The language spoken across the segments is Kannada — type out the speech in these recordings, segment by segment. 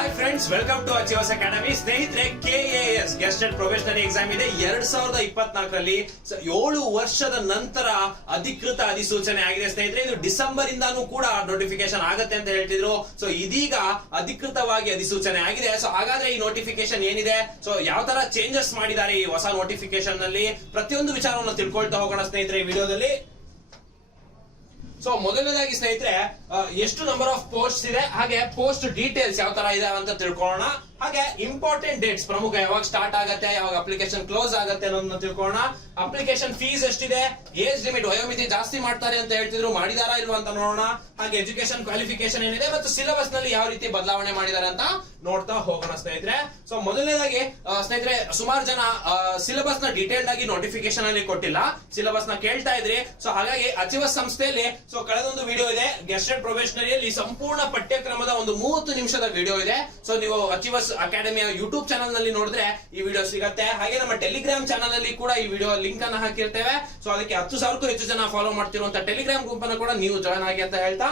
ಹಾಯ್ ಫ್ರೆಂಡ್ಸ್ ವೆಲ್ಕಮ್ ಟು ಅಚಿವಸ್ ಅಕಾಡೆಮಿ ಸ್ನೇಹಿತರೆ K S gazetted professional exam ಇದೆ ಎರಡ್ ಸಾವಿರದ ಇಪ್ಪತ್ನಾಲ್ಕರಲ್ಲಿ. ಏಳು ವರ್ಷದ ನಂತರ ಅಧಿಕೃತ ಅಧಿಸೂಚನೆ ಆಗಿದೆ. ಸ್ನೇಹಿತರೆ, ಇದು ಡಿಸೆಂಬರ್ ಇಂದಾನು ಕೂಡ ನೋಟಿಫಿಕೇಶನ್ ಆಗತ್ತೆ ಅಂತ ಹೇಳ್ತಿದ್ರು. ಸೊ ಇದೀಗ ಅಧಿಕೃತವಾಗಿ ಅಧಿಸೂಚನೆ ಆಗಿದೆ. ಸೊ ಹಾಗಾದ್ರೆ ಈ ನೋಟಿಫಿಕೇಶನ್ ಏನಿದೆ? ಸೊ ಯಾವ ತರ ಚೇಂಜಸ್ ಮಾಡಿದ್ದಾರೆ ಈ ಹೊಸ ನೋಟಿಫಿಕೇಶನ್ನಲ್ಲಿ? ಪ್ರತಿಯೊಂದು ವಿಚಾರವನ್ನು ತಿಳ್ಕೊಳ್ತಾ ಹೋಗೋಣ ಸ್ನೇಹಿತರೆ ಈ ವಿಡಿಯೋದಲ್ಲಿ. ಸೊ ಮೊದಲನೇದಾಗಿ ಸ್ನೇಹಿತರೆ ಎಷ್ಟು ನಂಬರ್ ಆಫ್ ಪೋಸ್ಟ್ ಇದೆ, ಹಾಗೆ ಪೋಸ್ಟ್ ಡೀಟೇಲ್ಸ್ ಯಾವ ತರ ಇದೆ ಅಂತ ತಿಳ್ಕೊಳ್ಳೋಣ. ಹಾಗೆ ಇಂಪಾರ್ಟೆಂಟ್ ಡೇಟ್ಸ್ ಪ್ರಮುಖ ಯಾವಾಗ ಸ್ಟಾರ್ಟ್ ಆಗುತ್ತೆ, ಯಾವಾಗ ಅಪ್ಲಿಕೇಶನ್ ಕ್ಲೋಸ್ ಆಗುತ್ತೆ ಅನ್ನೋದನ್ನ ತಿಳ್ಕೊಳ್ಳೋಣ. ಅಪ್ಲಿಕೇಶನ್ ಫೀಸ್ ಎಷ್ಟಿದೆ ಏಜ್ ಲಿಮಿಟ್ ವಯೋಮಿತಿ ಜಾಸ್ತಿ ಮಾಡ್ತಾರೆ ಅಂತ ಹೇಳ್ತಿದ್ರು, ಮಾಡಿದಾರಾ ಇಲ್ವಾ ಅಂತ ನೋಡೋಣ. ಹಾಗೆ ಎಜುಕೇಶನ್ ಕ್ವಾಲಿಫಿಕೇಶನ್ ಏನಿದೆ ಮತ್ತು ಸಿಲೆಬಸ್ನಲ್ಲಿ ಯಾವ ರೀತಿ ಬದಲಾವಣೆ ಮಾಡಿದ್ದಾರೆ ಅಂತ ನೋಡ್ತಾ ಹೋಗೋಣ ಸ್ನೇಹಿತರೆ. ಸೊ ಮೊದಲನೇದಾಗಿ ಸ್ನೇಹಿತರೆ, ಸುಮಾರು ಜನ ಸಿಲೆಬಸ್ನ ಡೀಟೇಲ್ಡ್ ಆಗಿ ನೋಟಿಫಿಕೇಶನ್ ಅಲ್ಲಿ ಕೊಟ್ಟಿಲ್ಲ. ಸಿಲೆಬಸ್ನ ಕೇಳ್ತಾ ಇದ್ರಿ. ಸೊ ಹಾಗಾಗಿ ಅಚಿವ ಸಂಸ್ಥೆಯಲ್ಲಿ ಸೊ ಕಳೆದೊಂದು ವಿಡಿಯೋ ಇದೆ ಗೆಸ್ಟೆಡ್ ಪ್ರೊಬೇಷನರಿಯಲ್ಲಿ ಸಂಪೂರ್ಣ ಪಠ್ಯಕ್ರಮದ ಒಂದು ಮೂವತ್ತು ನಿಮಿಷದ ವಿಡಿಯೋ ಇದೆ. ಸೊ ನೀವು ಅಚಿವಸ್ ಅಕಾಡೆಮಿಯ ಯೂಟ್ಯೂಬ್ ಚಾನಲ್ನಲ್ಲಿ ನೋಡಿದ್ರೆ ಈ ವಿಡಿಯೋ ಸಿಗುತ್ತೆ. ಹಾಗೆ ನಮ್ಮ ಟೆಲಿಗ್ರಾಮ್ ಚಾನಲ್ ಅಲ್ಲಿ ಕೂಡ ಈ ವಿಡಿಯೋ ಲಿಂಕ್ ಅನ್ನ ಹಾಕಿರ್ತೇವೆ. ಸೊ ಅದಕ್ಕೆ ಹತ್ತು ಸಾವಿರಕ್ಕೂ ಹೆಚ್ಚು ಜನ ಫಾಲೋ ಮಾಡ್ತಿರುವಂತ ಟೆಲಿಗ್ರಾಮ್ ಗುಂಪನ್ನು ಕೂಡ ನೀವು ಜಾಯ್ನ್ ಆಗಿ ಅಂತ ಹೇಳ್ತಾ.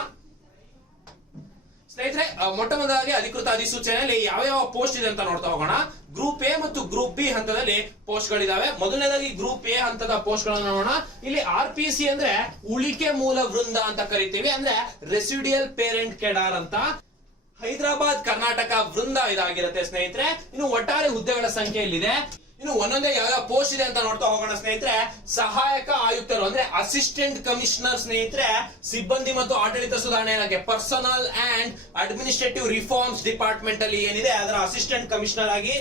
ಸ್ನೇಹಿತರೆ ಮೊಟ್ಟ ಮೊದಲಾಗಿ ಅಧಿಕೃತ ಅಧಿಸೂಚನೆಯಲ್ಲಿ ಯಾವ ಯಾವ ಪೋಸ್ಟ್ ಇದೆ ಅಂತ ನೋಡ್ತಾ ಹೋಗೋಣ. ಗ್ರೂಪ್ ಎ ಮತ್ತು ಗ್ರೂಪ್ ಬಿ ಹಂತದಲ್ಲಿ ಪೋಸ್ಟ್ ಗಳಿದಾವೆ. ಮೊದಲನೇದಾಗಿ ಗ್ರೂಪ್ ಎ ಹಂತದ ಪೋಸ್ಟ್ ಗಳನ್ನ ನೋಡೋಣ. ಇಲ್ಲಿ ಆರ್ ಪಿ ಸಿ ಅಂದ್ರೆ ಉಳಿಕೆ ಮೂಲ ವೃಂದ ಅಂತ ಕರಿತೀವಿ. ಅಂದ್ರೆ ರೆಸಿಡಿಯಲ್ ಪೇರೆಂಟ್ ಕೆಡಾರ್ ಅಂತ. ಹೈದರಾಬಾದ್, ಕರ್ನಾಟಕ ವೃಂದ ಇದಾಗಿರುತ್ತೆ ಸ್ನೇಹಿತರೆ. ಇನ್ನು ಒಟ್ಟಾರೆ ಹುದ್ದೆಗಳ ಸಂಖ್ಯೆ ಇಲ್ಲಿದೆ ಇನ್ನು ಒಂದೊಂದೇ ಯಾವ ಪೋಸ್ಟ್ ಇದೆ ಅಂತ ನೋಡ್ತಾ ಹೋಗೋಣ ಸ್ನೇಹಿತರೆ. ಸಹಾಯಕ ಆಯುಕ್ತರು, ಅಂದ್ರೆ ಅಸಿಸ್ಟೆಂಟ್ ಕಮಿಷನರ್ ಸ್ನೇಹಿತರೆ, ಸಿಬ್ಬಂದಿ ಮತ್ತು ಆಡಳಿತ ಸುಧಾರಣೆ ಇಲಾಖೆ personal and administrative reforms department ಅಲ್ಲಿ ಏನಿದೆ? ಅದರ ಅಸಿಸ್ಟೆಂಟ್ ಕಮಿಷನರ್ ಆಗಿ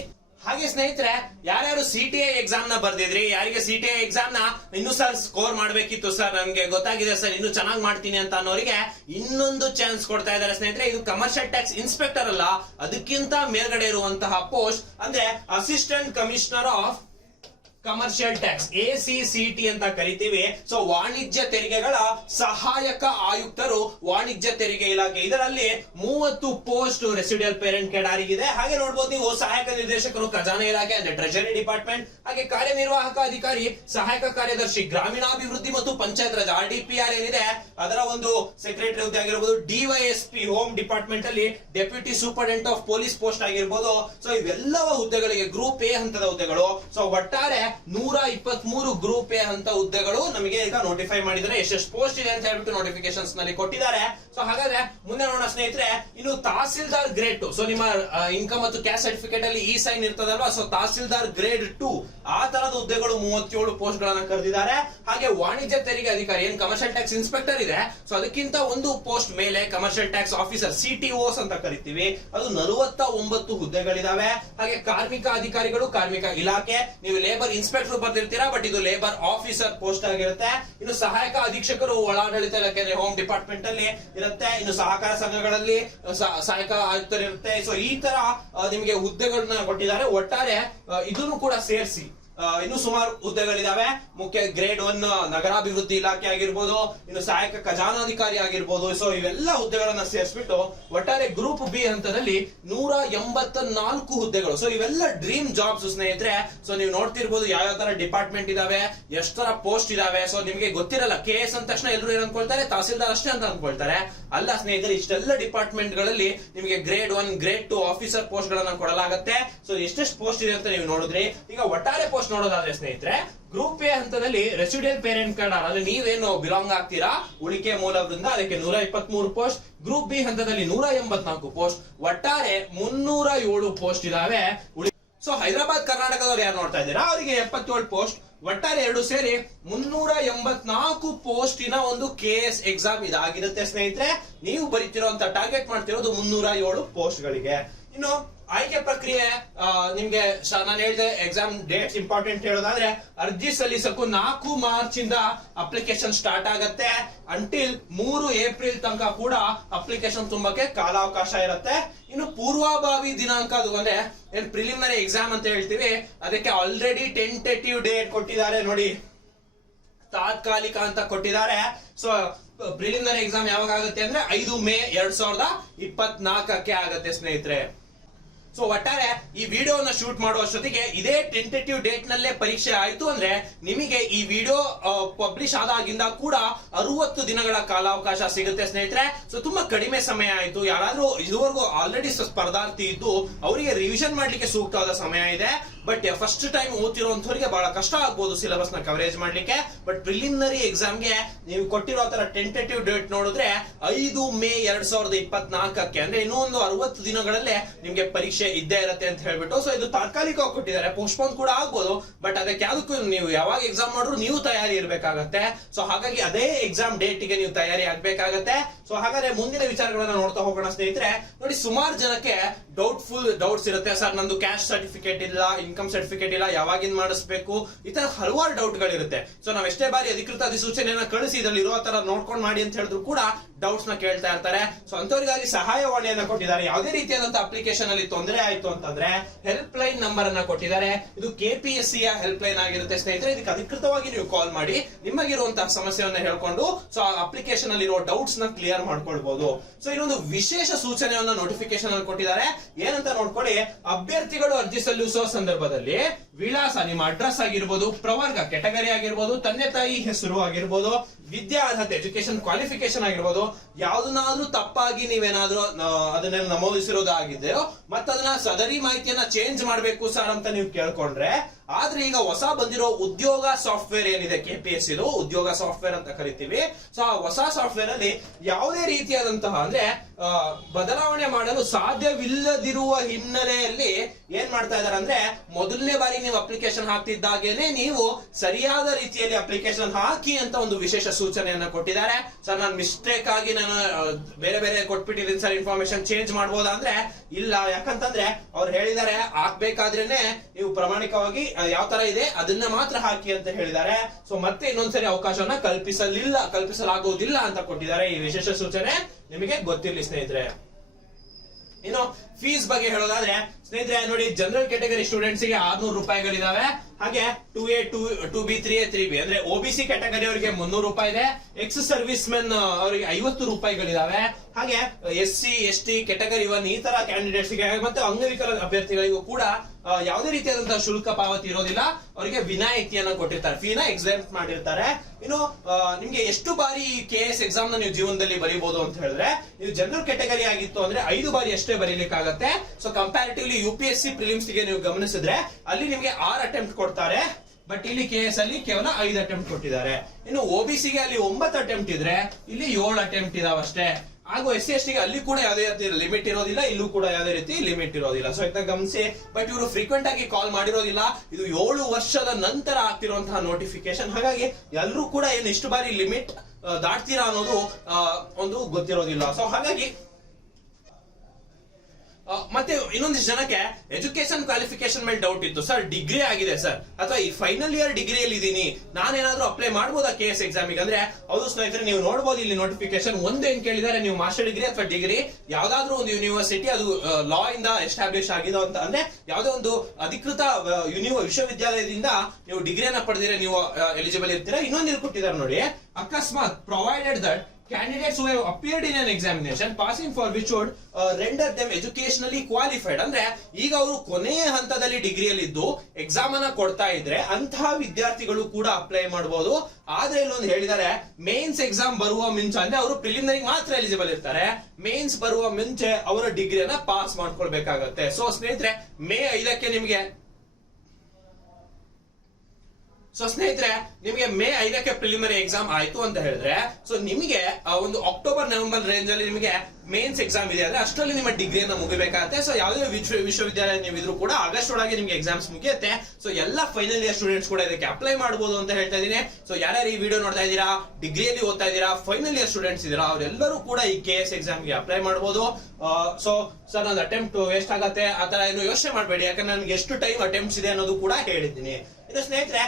ಹಾಗೆ ಸ್ನೇಹಿತರೆ, ಯಾರ್ಯಾರು ಸಿ ಟಿ ಐ ಎಕ್ಸಾಮ್ನ ಬರ್ದಿದ್ರಿ, ಯಾರಿಗೆ ಸಿ ಟಿ ಐ ಎಕ್ಸಾಮ್ನ ಇನ್ನೂ ಸರ್ ಸ್ಕೋರ್ ಮಾಡ್ಬೇಕಿತ್ತು ಸರ್, ನಮ್ಗೆ ಗೊತ್ತಾಗಿದೆ ಸರ್, ಇನ್ನು ಚೆನ್ನಾಗಿ ಮಾಡ್ತೀನಿ ಅಂತ ಅನ್ನೋರಿಗೆ ಇನ್ನೊಂದು ಚಾನ್ಸ್ ಕೊಡ್ತಾ ಇದ್ದಾರೆ ಸ್ನೇಹಿತರೆ. ಇದು ಕಮರ್ಷಿಯಲ್ ಟ್ಯಾಕ್ಸ್ ಇನ್ಸ್ಪೆಕ್ಟರ್ ಅಲ್ಲ, ಅದಕ್ಕಿಂತ ಮೇಲ್ಗಡೆ ಇರುವಂತಹ ಪೋಸ್ಟ್ ಅಂದ್ರೆ assistant commissioner of commercial tax A C T ಅಂತ ಕರಿತೀವಿ. ಸೊ ವಾಣಿಜ್ಯ ತೆರಿಗೆಗಳ ಸಹಾಯಕ ಆಯುಕ್ತರು ವಾಣಿಜ್ಯ ತೆರಿಗೆ ಇಲಾಖೆ. ಇದರಲ್ಲಿ ಮೂವತ್ತು ಪೋಸ್ಟ್ ರೆಸಿಡಿಯಲ್ ಪೇರೆಂಟ್ ಕೆಡಾರಿಗಿದೆ ಹಾಗೆ ನೋಡ್ಬೋದು ನೀವು ಸಹಾಯಕ ನಿರ್ದೇಶಕರು ಖಜಾನೆ ಇಲಾಖೆ, ಅಂದ್ರೆ ಟ್ರೆಜರಿ ಡಿಪಾರ್ಟ್ಮೆಂಟ್ ಹಾಗೆ ಕಾರ್ಯನಿರ್ವಾಹಕ ಅಧಿಕಾರಿ, ಸಹಾಯಕ ಕಾರ್ಯದರ್ಶಿ, ಗ್ರಾಮೀಣಾಭಿವೃದ್ಧಿ ಮತ್ತು panchayat raj R D P R ಏನಿದೆ, ಅದರ ಒಂದು ಸೆಕ್ರೆಟರಿ ಹುದ್ದೆ ಆಗಿರ್ಬೋದು ಡಿವೈಎಸ್ಪಿ ಹೋಮ್ ಡಿಪಾರ್ಟ್ಮೆಂಟ್ ಅಲ್ಲಿ deputy superintendent of police post ಆಗಿರ್ಬೋದು. ಸೊ ಇವೆಲ್ಲವ ಹುದ್ದೆಗಳಿಗೆ ಗ್ರೂಪ್ ಎ ಹಂತದ ಹುದ್ದೆಗಳು. ಸೊ ಒಟ್ಟಾರೆ ನೂರ ಇಪ್ಪತ್ತ್ ಮೂರು ಗ್ರೂಪ್ ಎ ಅಂತ ಹುದ್ದೆಗಳು ನಮಗೆ ಈಗ ನೋಟಿಫೈ ಮಾಡಿದರೆ ಎಷ್ಟೆಷ್ಟು ಪೋಸ್ಟ್ ಇದೆ ಅಂತ ಹೇಳ್ಬಿಟ್ಟು ನೋಟಿಫಿಕೇಶನ್ಸ್ನಲ್ಲಿ ಕೊಟ್ಟಿದ್ದಾರೆ. ಸೊ ಹಾಗಾದ್ರೆ ಮುಂದೆ ನೋಡೋಣ ಸ್ನೇಹಿತರೆ, ಇನ್ನು ತಹಸೀಲ್ದಾರ್ ಗ್ರೇಡ್ ಟು ಸೊ ನಿಮ್ಮ ಇನ್ಕಮ್ ಮತ್ತು ಕ್ಯಾಸ್ಟ್ ಸರ್ಟಿಫಿಕೇಟ್ ಅಲ್ಲಿ ಈ ಸೈನ್ ಇರ್ತದಲ್ವಾ? ಸೊ ತಹಸೀಲ್ದಾರ್ ಗ್ರೇಡ್ ಟು ಆ ತರದ ಹುದ್ದೆಗಳು ಮೂವತ್ತೇಳು ಪೋಸ್ಟ್ ಗಳನ್ನ ಕರೆದಿದ್ದಾರೆ. ಹಾಗೆ ವಾಣಿಜ್ಯ ತೆರಿಗೆ ಅಧಿಕಾರಿ, ಏನ್ ಕಮರ್ಷಿಯಲ್ ಟ್ಯಾಕ್ಸ್ ಇನ್ಸ್ಪೆಕ್ಟರ್ ಇದೆ. ಸೊ ಅದಕ್ಕಿಂತ ಒಂದು ಪೋಸ್ಟ್ ಮೇಲೆ commercial tax officer C T Os ಅಂತ ಕರಿತೀವಿ. ಅದು ನಲವತ್ತ ಒಂಬತ್ತು ಹುದ್ದೆಗಳಿದಾವೆ. ಹಾಗೆ ಕಾರ್ಮಿಕ ಅಧಿಕಾರಿಗಳು, ಕಾರ್ಮಿಕ ಇಲಾಖೆ, ನೀವು ಲೇಬರ್ ಇನ್ಸ್ಪೆಕ್ಟರ್ ಬರ್ದಿರ್ತೀರಾ ಬಟ್ ಇದು ಲೇಬರ್ ಆಫೀಸರ್ ಪೋಸ್ಟ್ ಆಗಿರುತ್ತೆ. ಇನ್ನು ಸಹಾಯಕ ಅಧೀಕ್ಷಕರು ಒಳಾಡಳಿತ ಇಲಾಖೆ ಹೋಮ್ ಡಿಪಾರ್ಟ್ಮೆಂಟ್ ಅಲ್ಲಿ ಇರುತ್ತೆ. ಇನ್ನು ಸಹಕಾರ ಸಂಘಗಳಲ್ಲಿ ಸಹಾಯಕ ಆಯುಕ್ತರು ಇರುತ್ತೆ. ಸೊ ಈ ತರ ನಿಮಗೆ ಹುದ್ದೆಗಳನ್ನ ಕೊಟ್ಟಿದ್ದಾರೆ. ಒಟ್ಟಾರೆ ಇದನ್ನು ಕೂಡ ಸೇರಿಸಿ. ಇನ್ನು ಸುಮಾರು ಹುದ್ದೆಗಳಿದಾವೆ. ಮುಖ್ಯ ಗ್ರೇಡ್ ಒನ್ ನಗರಾಭಿವೃದ್ಧಿ ಇಲಾಖೆ ಆಗಿರ್ಬೋದು, ಇನ್ನು ಸಹಾಯಕ ಖಜಾನಾಧಿಕಾರಿ ಆಗಿರ್ಬೋದು. ಸೊ ಇವೆಲ್ಲ ಹುದ್ದೆಗಳನ್ನ ಸೇರಿಸ್ಬಿಟ್ಟು ಒಟ್ಟಾರೆ ಗ್ರೂಪ್ ಬಿ ಹಂತದಲ್ಲಿ ನೂರ ಎಂಬತ್ತ ನಾಲ್ಕು ಹುದ್ದೆಗಳು. ಸೊ ಇವೆಲ್ಲ ಡ್ರೀಮ್ ಜಾಬ್ಸ್ ಸ್ನೇಹಿತರೆ. ಸೊ ನೀವು ನೋಡ್ತಿರ್ಬೋದು ಯಾವ ಯಾವ ತರ ಡಿಪಾರ್ಟ್ಮೆಂಟ್ ಇದಾವೆ ಎಷ್ಟರ ಪೋಸ್ಟ್ ಇದಾವೆ. ಸೊ ನಿಮಗೆ ಗೊತ್ತಿರಲ್ಲ ಕೆ ಎಸ್ ಅಂದ ತಕ್ಷಣ ಎಲ್ಲರೂ ಏನ್ ಅನ್ಕೊಳ್ತಾರೆ? ತಹಸೀಲ್ದಾರ್ ಅಷ್ಟೇ ಅಂತ ಅನ್ಕೊಳ್ತಾರೆ. ಅಲ್ಲ ಸ್ನೇಹಿತರೆ, ಇಷ್ಟೆಲ್ಲ ಡಿಪಾರ್ಟ್ಮೆಂಟ್ಗಳಲ್ಲಿ ನಿಮಗೆ grade one grade two officer post ಗಳನ್ನ ಕೊಡಲಾಗುತ್ತೆ. ಸೊ ಎಷ್ಟೆಷ್ಟು ಪೋಸ್ಟ್ ಇದೆ ಅಂತ ನೀವು ನೋಡಿದ್ರಿ. ಈಗ ಒಟ್ಟಾರೆ ಪೋಸ್ಟ್ ನೋಡೋದಾದ್ರೆ ಸ್ನೇಹಿತರೆ ಗ್ರೂಪ್ ಎ ಹಂತದಲ್ಲಿ ರೆಸಿಡೆಂಟ್ ಪೇರೆಂಟ್ ಕಾರ್ಡ್ ಅಲ್ಲಿ ನೀವೇನು ಬಿಲಾಂಗ್ ಆಗ್ತೀರಾ? ಉಳಿಕೆ ಮೂಲವೃಂದ ಅದಕ್ಕೆ ನೂರ ಇಪ್ಪತ್ತ್ ಮೂರು ಪೋಸ್ಟ್ ಗ್ರೂಪ್ ಬಿ ಹಂತದಲ್ಲಿ ನೂರ ಎಂಬತ್ನಾಲ್ಕು ಪೋಸ್ಟ್ ಒಟ್ಟಾರೆ ಮುನ್ನೂರ ಏಳು ಪೋಸ್ಟ್ ಇದಾವೆ. ಸೊ ಹೈದರಾಬಾದ್ ಕರ್ನಾಟಕದವ್ರು ಯಾರು ನೋಡ್ತಾ ಇದ್ದೀರಾ? ಅವರಿಗೆ ಎಪ್ಪತ್ತೇಳು ಪೋಸ್ಟ್ ಒಟ್ಟಾರೆ ಎರಡು ಸೇರಿ ಮುನ್ನೂರ ಎಂಬತ್ನಾಲ್ಕು ಪೋಸ್ಟಿನ ಒಂದು ಕೆ ಎಸ್ ಎಕ್ಸಾಮ್ ಇದಾಗಿರುತ್ತೆ ಸ್ನೇಹಿತರೆ. ನೀವು ಬರೀತಿರೋಂತ ಟಾರ್ಗೆಟ್ ಮಾಡ್ತಿರೋದು ಮುನ್ನೂರ ಏಳು ಪೋಸ್ಟ್ ಗಳಿಗೆ. ಇನ್ನು ಆಯ್ಕೆ ಪ್ರಕ್ರಿಯೆ ನಿಮ್ಗೆ ನಾನು ಹೇಳಿದೆ ಎಕ್ಸಾಮ್ ಡೇಟ್ಸ್ ಇಂಪಾರ್ಟೆಂಟ್ ಹೇಳೋದಾದ್ರೆ ಅರ್ಜಿ ಸಲ್ಲಿಸಕ್ಕೂ ನಾಲ್ಕು ಮಾರ್ಚ್ ಇಂದ ಅಪ್ಲಿಕೇಶನ್ ಸ್ಟಾರ್ಟ್ ಆಗತ್ತೆ. ಅಂಟಿಲ್ ಮೂರು ಏಪ್ರಿಲ್ ತನಕ ಕೂಡ ಅಪ್ಲಿಕೇಶನ್ ತುಂಬಕ್ಕೆ ಕಾಲಾವಕಾಶ ಇರುತ್ತೆ. ಇನ್ನು ಪೂರ್ವಭಾವಿ ದಿನಾಂಕ ಅದು ಅಂದ್ರೆ ಏನ್ ಪ್ರಿಲಿಮಿನರಿ ಎಕ್ಸಾಮ್ ಅಂತ ಹೇಳ್ತೀವಿ. ಅದಕ್ಕೆ ಆಲ್ರೆಡಿ ಟೆಂಟೇಟಿವ್ ಡೇಟ್ ಕೊಟ್ಟಿದ್ದಾರೆ ನೋಡಿ. ತಾತ್ಕಾಲಿಕ ಅಂತ ಕೊಟ್ಟಿದ್ದಾರೆ. ಸೊ ಪ್ರಿಲಿಮಿನರಿ ಎಕ್ಸಾಮ್ ಯಾವಾಗ ಆಗುತ್ತೆ ಅಂದ್ರೆ ಐದು ಮೇ ಎರಡ್ ಸಾವಿರದ ಇಪ್ಪತ್ನಾಲ್ಕಕ್ಕೆ ಆಗತ್ತೆ ಸ್ನೇಹಿತರೆ. ಸೊ ಒಟ್ಟಾರೆ ಈ ವಿಡಿಯೋನ ಶೂಟ್ ಮಾಡುವಷ್ಟೊತ್ತಿಗೆ ಇದೇ ಟೆಂಟೇಟಿವ್ ಡೇಟ್ ನಲ್ಲೇ ಪರೀಕ್ಷೆ ಆಯಿತು ಅಂದ್ರೆ ನಿಮಗೆ ಈ ವಿಡಿಯೋ ಪಬ್ಲಿಷ್ ಆದಾಗಿಂದ ಕೂಡ ಅರವತ್ತು ದಿನಗಳ ಕಾಲಾವಕಾಶ ಸಿಗುತ್ತೆ ಸ್ನೇಹಿತರೆ. ಸೊ ತುಂಬಾ ಕಡಿಮೆ ಸಮಯ ಆಯಿತು. ಯಾರಾದ್ರೂ ಇದುವರೆಗೂ ಆಲ್ರೆಡಿ ಸ್ಪರ್ಧಾರ್ಥಿ ಇದ್ದು ಅವರಿಗೆ ರಿವಿಷನ್ ಮಾಡ್ಲಿಕ್ಕೆ ಸೂಕ್ತವಾದ ಸಮಯ ಇದೆ. ಬಟ್ ಫಸ್ಟ್ ಟೈಮ್ ಓದ್ತಿರೋಂಥವ್ರಿಗೆ ಬಹಳ ಕಷ್ಟ ಆಗ್ಬೋದು ಸಿಲೆಬಸ್ನ ಕವರೇಜ್ ಮಾಡ್ಲಿಕ್ಕೆ. ಬಟ್ ಪ್ರಿಲಿಮಿನರಿ ಎಕ್ಸಾಮ್ಗೆ ನೀವು ಕೊಟ್ಟಿರೋ ತರ ಟೆಂಟೇಟಿವ್ ಡೇಟ್ ನೋಡಿದ್ರೆ ಐದು ಮೇ ಎರಡ್ ಸಾವಿರದ ಇಪ್ಪತ್ನಾಲ್ಕಕ್ಕೆ, ಅಂದ್ರೆ ಇನ್ನೊಂದು ಅರವತ್ತು ದಿನಗಳಲ್ಲಿ ನಿಮ್ಗೆ ಪರೀಕ್ಷೆ ಇದ್ದೇ ಇರತ್ತೆ ಅಂತ ಹೇಳ್ಬಿಟ್ಟು ಸೊ ಇದು ತಾತ್ಕಾಲಿಕವಾಗಿ ಕೊಟ್ಟಿದ್ದಾರೆ. ಪೋಸ್ಟ್ಪೋನ್ ಕೂಡ ಆಗ್ಬೋದು ಬಟ್ ಅದಕ್ಕೆ ಯಾವ್ದಕ್ಕೂ ನೀವು ಯಾವಾಗ ಎಕ್ಸಾಮ್ ಮಾಡಿದ್ರು ನೀವು ತಯಾರಿ ಇರಬೇಕಾಗತ್ತೆ. ಸೊ ಹಾಗಾಗಿ ಅದೇ ಎಕ್ಸಾಮ್ ಡೇಟ್ಗೆ ನೀವು ತಯಾರಿ ಆಗ್ಬೇಕಾಗತ್ತೆ. ಸೊ ಹಾಗಾದ್ರೆ ಮುಂದಿನ ವಿಚಾರಗಳನ್ನ ನೋಡ್ತಾ ಹೋಗೋಣ ಸ್ನೇಹಿತರೆ. ನೋಡಿ, ಸುಮಾರು ಜನಕ್ಕೆ ಡೌಟ್ಫುಲ್ ಡೌಟ್ಸ್ ಇರುತ್ತೆ ಸರ್. ನಂದು ಕ್ಯಾಶ್ ಸರ್ಟಿಫಿಕೇಟ್ ಇಲ್ಲ ಇನ್ಕಮ್ ಸರ್ಟಿಫಿಕೇಟ್ ಇಲ್ಲ, ಯಾವಾಗಿಂದ ಮಾಡಿಸ್ಬೇಕು? ಈ ತರ ಹಲವಾರು ಡೌಟ್ಗಳಿರುತ್ತೆ ಸೊ ನಾವ್ ಎಷ್ಟೇ ಬಾರಿ ಅಧಿಕೃತ ಅಧಿಸೂಚನೆಯನ್ನ ಕಳಿಸಿ, ಇದ್ರಲ್ಲಿ ಇರೋ ತರ ನೋಡ್ಕೊಂಡು ಮಾಡಿ ಅಂತ ಹೇಳಿದ್ರು ಕೂಡ ಡೌಟ್ಸ್ನ ಕೇಳ್ತಾ ಇರ್ತಾರೆ. ಸೊ ಅಂತವರಿಗಾಗಿ ಸಹಾಯವಾಣಿಯನ್ನ ಕೊಟ್ಟಿದ್ದಾರೆ. ಯಾವುದೇ ರೀತಿಯಾದಂತ ಅಪ್ಲಿಕೇಶನ್ ಅಲ್ಲಿ ತೊಂದರೆ ಆಯ್ತು ಅಂತಂದ್ರೆ ಹೆಲ್ಪ್ ಲೈನ್ ನಂಬರ್ ಅನ್ನ ಕೊಟ್ಟಿದ್ದಾರೆ. ಇದು ಕೆಪಿಎಸ್ಸಿ ಯ ಹೆಲ್ಪ್ ಲೈನ್ ಆಗಿರುತ್ತೆ ಸ್ನೇಹಿತರೆ. ಇದಕ್ಕೆ ಅಧಿಕೃತವಾಗಿ ನೀವು ಕಾಲ್ ಮಾಡಿ. ನಿಮಗಿರುವಂತಹ ಸಮಸ್ಯೆಯನ್ನ ಹೇಳ್ಕೊಂಡು ಸೊ ಆ ಅಪ್ಲಿಕೇಶನ್ ಅಲ್ಲಿ ಇರೋ ಡೌಟ್ಸ್ನ ಕ್ಲಿಯರ್ ಮಾಡ್ಕೊಳ್ಬಹುದು ಸೊ ಇನ್ನೊಂದು ವಿಶೇಷ ಸೂಚನೆಯನ್ನ ನೋಟಿಫಿಕೇಶನ್ ಅಲ್ಲಿ ಕೊಟ್ಟಿದ್ದಾರೆ. ಏನಂತ ನೋಡ್ಕೊಳ್ಳಿ. ಅಭ್ಯರ್ಥಿಗಳು ಅರ್ಜಿ ಸಲ್ಲಿಸುವ ಸಂದರ್ಭದಲ್ಲಿ ವಿಳಾಸ, ನಿಮ್ಮ ಅಡ್ರೆಸ್ ಆಗಿರ್ಬೋದು, ಪ್ರವರ್ಗ ಕೆಟಗರಿ ಆಗಿರ್ಬೋದು ತಂದೆ ತಾಯಿ ಹೆಸರು ಆಗಿರ್ಬೋದು ವಿದ್ಯಾರ್ಹತೆ ಎಜುಕೇಶನ್ ಕ್ವಾಲಿಫಿಕೇಶನ್ ಆಗಿರ್ಬೋದು, ಯಾವ್ದನ್ನಾದ್ರೂ ತಪ್ಪಾಗಿ ನೀವೇನಾದ್ರೂ ಅದನ್ನ ನಮೂದಿಸಿರೋದಾಗಿದೆಯೋ, ಮತ್ತದನ್ನ ಸದರಿ ಮಾಹಿತಿಯನ್ನ ಚೇಂಜ್ ಮಾಡ್ಬೇಕು ಸರ್ ಅಂತ ನೀವು ಕೇಳ್ಕೊಂಡ್ರೆ ಆದ್ರೆ ಈಗ ಹೊಸ ಬಂದಿರೋ ಉದ್ಯೋಗ ಸಾಫ್ಟ್ವೇರ್ ಏನಿದೆ ಕೆ ಪಿ ಎಸ್ ಇದು, ಉದ್ಯೋಗ ಸಾಫ್ಟ್ವೇರ್ ಅಂತ ಕರಿತೀವಿ. ಸೊ ಆ ಹೊಸ ಸಾಫ್ಟ್ವೇರ್ ಅಲ್ಲಿ ಯಾವುದೇ ರೀತಿಯಾದಂತಹ ಅಂದ್ರೆ ಬದಲಾವಣೆ ಮಾಡಲು ಸಾಧ್ಯವಿಲ್ಲದಿರುವ ಹಿನ್ನೆಲೆಯಲ್ಲಿ ಏನ್ ಮಾಡ್ತಾ ಇದಾರೆ ಅಂದ್ರೆ, ಮೊದಲನೇ ಬಾರಿ ನೀವು ಅಪ್ಲಿಕೇಶನ್ ಹಾಕ್ತಿದ್ದಾಗೇನೆ ನೀವು ಸರಿಯಾದ ರೀತಿಯಲ್ಲಿ ಅಪ್ಲಿಕೇಶನ್ ಹಾಕಿ ಅಂತ ಒಂದು ವಿಶೇಷ ಸೂಚನೆಯನ್ನ ಕೊಟ್ಟಿದ್ದಾರೆ. ಸರ್ ನಾನು ಮಿಸ್ಟೇಕ್ ಆಗಿ ನಾನು ಬೇರೆ ಬೇರೆ ಕೊಟ್ಬಿಟ್ಟಿದ್ದೀನಿ ಸರ್ ಇನ್ಫಾರ್ಮೇಶನ್ ಚೇಂಜ್ ಮಾಡ್ಬೋದಾ ಅಂದ್ರೆ, ಇಲ್ಲ. ಯಾಕಂತಂದ್ರೆ, ಅವ್ರು ಹೇಳಿದ್ದಾರೆ, ಹಾಕ್ಬೇಕಾದ್ರೇನೆ ನೀವು ಪ್ರಾಮಾಣಿಕವಾಗಿ ಯಾವ ತರ ಇದೆ? ಅದನ್ನ ಮಾತ್ರ ಹಾಕಿ ಅಂತ ಹೇಳಿದ್ದಾರೆ. ಸೊ ಮತ್ತೆ ಇನ್ನೊಂದ್ಸರಿ ಅವಕಾಶವನ್ನ ಕಲ್ಪಿಸಲಿಲ್ಲ, ಕಲ್ಪಿಸಲಾಗುವುದಿಲ್ಲ ಅಂತ ಕೊಟ್ಟಿದ್ದಾರೆ ಈ ವಿಶೇಷ ಸೂಚನೆ. ನಿಮಗೆ ಗೊತ್ತಿರಲಿ ಸ್ನೇಹಿತರೆ. ಇನ್ನು ಫೀಸ್ ಬಗ್ಗೆ ಹೇಳೋದಾದ್ರೆ, ಸ್ನೇಹಿತರೆ, ನೋಡಿ ಜನರಲ್ ಕ್ಯಾಟಗರಿ ಸ್ಟೂಡೆಂಟ್ಸ್ಗೆ ಆರ್ನೂರು ರೂಪಾಯಿಗಳಿದಾವೆ. ಹಾಗೆ two A two two B three A three B ಅಂದ್ರೆ ಒಬಿಸಿ ಕ್ಯಾಟಗರಿ ಅವರಿಗೆ ಮುನ್ನೂರು ರೂಪಾಯಿ ಇದೆ. ಎಕ್ಸ್ ಸರ್ವಿಸ್ ಮೆನ್ ಅವರಿಗೆ ಐವತ್ತು ರೂಪಾಯಿಗಳಿದಾವೆ. ಹಾಗೆ S C S T category one ಈ ತರ ಕ್ಯಾಂಡಿಡೇಟ್ಸ್ಗೆ, ಮತ್ತೆ ಅಂಗವಿಕಲ ಅಭ್ಯರ್ಥಿಗಳಿಗೂ ಕೂಡ ಯಾವುದೇ ರೀತಿಯಾದಂತಹ ಶುಲ್ಕ ಪಾವತಿ ಇರೋದಿಲ್ಲ. ಅವರಿಗೆ ವಿನಾಯಿತಿಯನ್ನ ಕೊಟ್ಟಿರ್ತಾರೆ. ಫೀನ ಎಕ್ಸಾಮ್ ಮಾಡಿರ್ತಾರೆ. ಇನ್ನು ನಿಮ್ಗೆ ಎಷ್ಟು ಬಾರಿ ಕೆ ಎಸ್ ಎಕ್ಸಾಮ್ನ ನೀವು ಜೀವನದಲ್ಲಿ ಬರೀಬಹುದು ಅಂತ ಹೇಳಿದ್ರೆ, ನೀವು ಜನರಲ್ ಕ್ಯಾಟಗರಿ ಆಗಿತ್ತು ಅಂದ್ರೆ ಐದು ಬಾರಿ ಅಷ್ಟೇ ಬರೀಲಿಕ್ಕಾಗತ್ತೆ. So comparatively U P S C ಪ್ರಿಲಿಮ್ಸ್ಗೆ ನೀವು ಗಮನಿಸಿದ್ರೆ, ಅಲ್ಲಿ ನಿಮ್ಗೆ ಆರ್ ಅಟೆಂಪ್ಟ್ ಕೊಡ್ತಾರೆ. ಬಟ್ ಇಲ್ಲಿ ಕೆ ಎಸ್ ಅಲ್ಲಿ ಕೇವಲ ಐದು ಅಟೆಂಪ್ಟ್ ಕೊಟ್ಟಿದ್ದಾರೆ. ಇನ್ನು OBC ಗೆ ಅಲ್ಲಿ ಒಂಬತ್ತು ಅಟೆಂಪ್ಟ್ ಇದ್ರೆ ಇಲ್ಲಿ ಏಳು ಅಟೆಂಪ್ಟ್ ಇದಾವಷ್ಟೇ ಹಾಗೂ ಎಸ್ ಸಿ ಎಸ್ ಟಿಗೆ ಅಲ್ಲಿ ಕೂಡ ಯಾವುದೇ ರೀತಿ ಲಿಮಿಟ್ ಇರೋದಿಲ್ಲ, ಇಲ್ಲೂ ಕೂಡ ಯಾವುದೇ ರೀತಿ ಲಿಮಿಟ್ ಇರೋದಿಲ್ಲ. ಸೊ ಇದನ್ನ ಗಮನಿಸಿ. ಬಟ್ ಇವರು ಫ್ರೀಕ್ವೆಂಟ್ ಆಗಿ ಕಾಲ್ ಮಾಡಿರೋದಿಲ್ಲ. ಇದು ಏಳು ವರ್ಷದ ನಂತರ ಆಗ್ತಿರುವಂತಹ ನೋಟಿಫಿಕೇಶನ್ ಹಾಗಾಗಿ ಎಲ್ಲರೂ ಕೂಡ ಏನು ಇಷ್ಟು ಬಾರಿ ಲಿಮಿಟ್ ದಾಟ್ತೀರಾ ಅನ್ನೋದು ಒಂದು ಗೊತ್ತಿರೋದಿಲ್ಲ. ಸೊ ಹಾಗಾಗಿ ಮತ್ತೆ ಇನ್ನೊಂದಿಷ್ಟು ಜನಕ್ಕೆ ಎಜುಕೇಶನ್ ಕ್ವಾಲಿಫಿಕೇಶನ್ ಮೇಲೆ ಡೌಟ್ ಇತ್ತು. ಸರ್ ಡಿಗ್ರಿ ಆಗಿದೆ ಸರ್ ಅಥವಾ ಈ ಫೈನಲ್ ಇಯರ್ ಡಿಗ್ರಿಯಲ್ಲಿ ಇದ್ದೀನಿ ನಾನೇನಾದ್ರೂ ಅಪ್ಲೈ ಮಾಡ್ಬೋದಾ ಕೆ ಎಸ್ ಎಕ್ಸಾಮಿಗೆ ಅಂದ್ರೆ, ಹೌದು ಸ್ನೇಹಿತರೆ, ನೀವು ನೋಡಬಹುದು ಇಲ್ಲಿ ನೋಟಿಫಿಕೇಶನ್ ಒಂದೇನ್ ಕೇಳಿದ್ದಾರೆ. ನೀವು ಮಾಸ್ಟರ್ ಡಿಗ್ರಿ ಅಥವಾ ಡಿಗ್ರಿ ಯಾವ್ದಾದ್ರೂ ಒಂದು ಯೂನಿವರ್ಸಿಟಿ ಅದು ಲಾ ಇಂದ ಎಸ್ಟಾಬ್ಲಿಷ್ ಆಗಿದೆ ಅಂತ. ಅಂದ್ರೆ, ಯಾವುದೇ ಒಂದು ಅಧಿಕೃತ ಯೂನಿವ ವಿಶ್ವವಿದ್ಯಾಲಯದಿಂದ ನೀವು ಡಿಗ್ರಿಯನ್ನ ಪಡೆದಿರ, ನೀವು ಎಲಿಜಿಬಲ್ ಇರ್ತೀರಾ. ಇನ್ನೊಂದು ಕೊಟ್ಟಿದ್ದಾರೆ ನೋಡಿ. ಅಕಸ್ಮಾತ್ provided that candidates who appeared in in an passing for which which would them educationally qualified. ಅಂದ್ರೆ ಈಗ ಅವರು ಕೊನೆಯ ಹಂತದಲ್ಲಿ ಡಿಗ್ರಿಯಲ್ಲಿ ಇದ್ದು ಎಕ್ಸಾಮ್ ಅನ್ನ ಕೊಡ್ತಾ ಇದ್ರೆ ಅಂತಹ ವಿದ್ಯಾರ್ಥಿಗಳು ಕೂಡ ಅಪ್ಲೈ ಮಾಡಬಹುದು ಆದ್ರೆ ಇಲ್ಲೊಂದು ಹೇಳಿದ್ದಾರೆ ಮೇನ್ಸ್ ಎಕ್ಸಾಮ್ ಬರುವ ಮುಂಚೆ, ಅಂದ್ರೆ ಅವರು ಪ್ರಿಲಿಮಿನರಿ ಮಾತ್ರ ಎಲಿಜಿಬಲ್ ಇರ್ತಾರೆ. ಮೇನ್ಸ್ ಬರುವ ಮುಂಚೆ ಅವರ ಡಿಗ್ರಿಯನ್ನ ಪಾಸ್ ಮಾಡ್ಕೊಳ್ಬೇಕಾಗತ್ತೆ. ಸೊ ಸ್ನೇಹಿತರೆ, ಮೇ ಐದಕ್ಕೆ ನಿಮಗೆ ಸೊ ಸ್ನೇಹಿತರೆ, ನಿಮಗೆ ಮೇ ಐದಕ್ಕೆ ಪ್ರಿಲಿಮಿನರಿ ಎಕ್ಸಾಮ್ ಆಯ್ತು ಅಂತ ಹೇಳಿದ್ರೆ ಸೊ ನಿಮಗೆ ಒಂದು ಅಕ್ಟೋಬರ್ ನವೆಂಬರ್ ರೇಂಜ್ ಅಲ್ಲಿ ನಿಮಗೆ ಮೇನ್ಸ್ ಎಕ್ಸಾಮ್ ಇದೆ. ಅಂದ್ರೆ ಅಷ್ಟರಲ್ಲಿ ನಿಮ್ಮ ಡಿಗ್ರಿಯನ್ನು ಮುಗಿಬೇಕಾಗತ್ತೆ. ಸೊ ಯಾವುದೇ ವಿಶ್ವ ವಿಶ್ವವಿದ್ಯಾಲಯ ನೀವು ಇದ್ರು ಕೂಡ ಆಗಸ್ಟ್ ಒಳಗೆ ನಿಮಗೆ ಎಕ್ಸಾಮ್ಸ್ ಮುಗಿಯುತ್ತೆ. ಸೊ ಎಲ್ಲ ಫೈನಲ್ ಇಯರ್ ಸ್ಟೂಡೆಂಟ್ಸ್ ಕೂಡ ಇದಕ್ಕೆ ಅಪ್ಲೈ ಮಾಡಬಹುದು ಅಂತ ಹೇಳ್ತಾ ಇದೀನಿ ಸೊ ಯಾರ್ಯಾರು ಈ ವಿಡಿಯೋ ನೋಡ್ತಾ ಇದ್ದೀರಾ ಡಿಗ್ರಿಯಲ್ಲಿ ಓದ್ತಾ ಇದ್ದೀರಾ ಫೈನಲ್ ಇಯರ್ ಸ್ಟೂಡೆಂಟ್ಸ್ ಇದ್ದೀರಾ, ಅವರೆಲ್ಲರೂ ಕೂಡ ಈ ಕೆ ಎಸ್ ಎಕ್ಸಾಮ್ಗೆ ಅಪ್ಲೈ ಮಾಡಬಹುದು ಸೊ ಸರ್ ನನ್ನ ಅಟೆಂಪ್ಟ್ ವೇಸ್ಟ್ ಆಗುತ್ತೆ. ಆ ತರ ಏನು ಯೋಚನೆ ಮಾಡಬೇಡಿ. ಯಾಕಂದ್ರೆ ನನಗೆ ಎಷ್ಟು ಟೈಮ್ ಅಟೆಂಪ್ಟ್ಸ್ ಇದೆ ಅನ್ನೋದು ಕೂಡ ಹೇಳಿದ್ದೀನಿ. ಇನ್ನು ಸ್ನೇಹಿತರೆ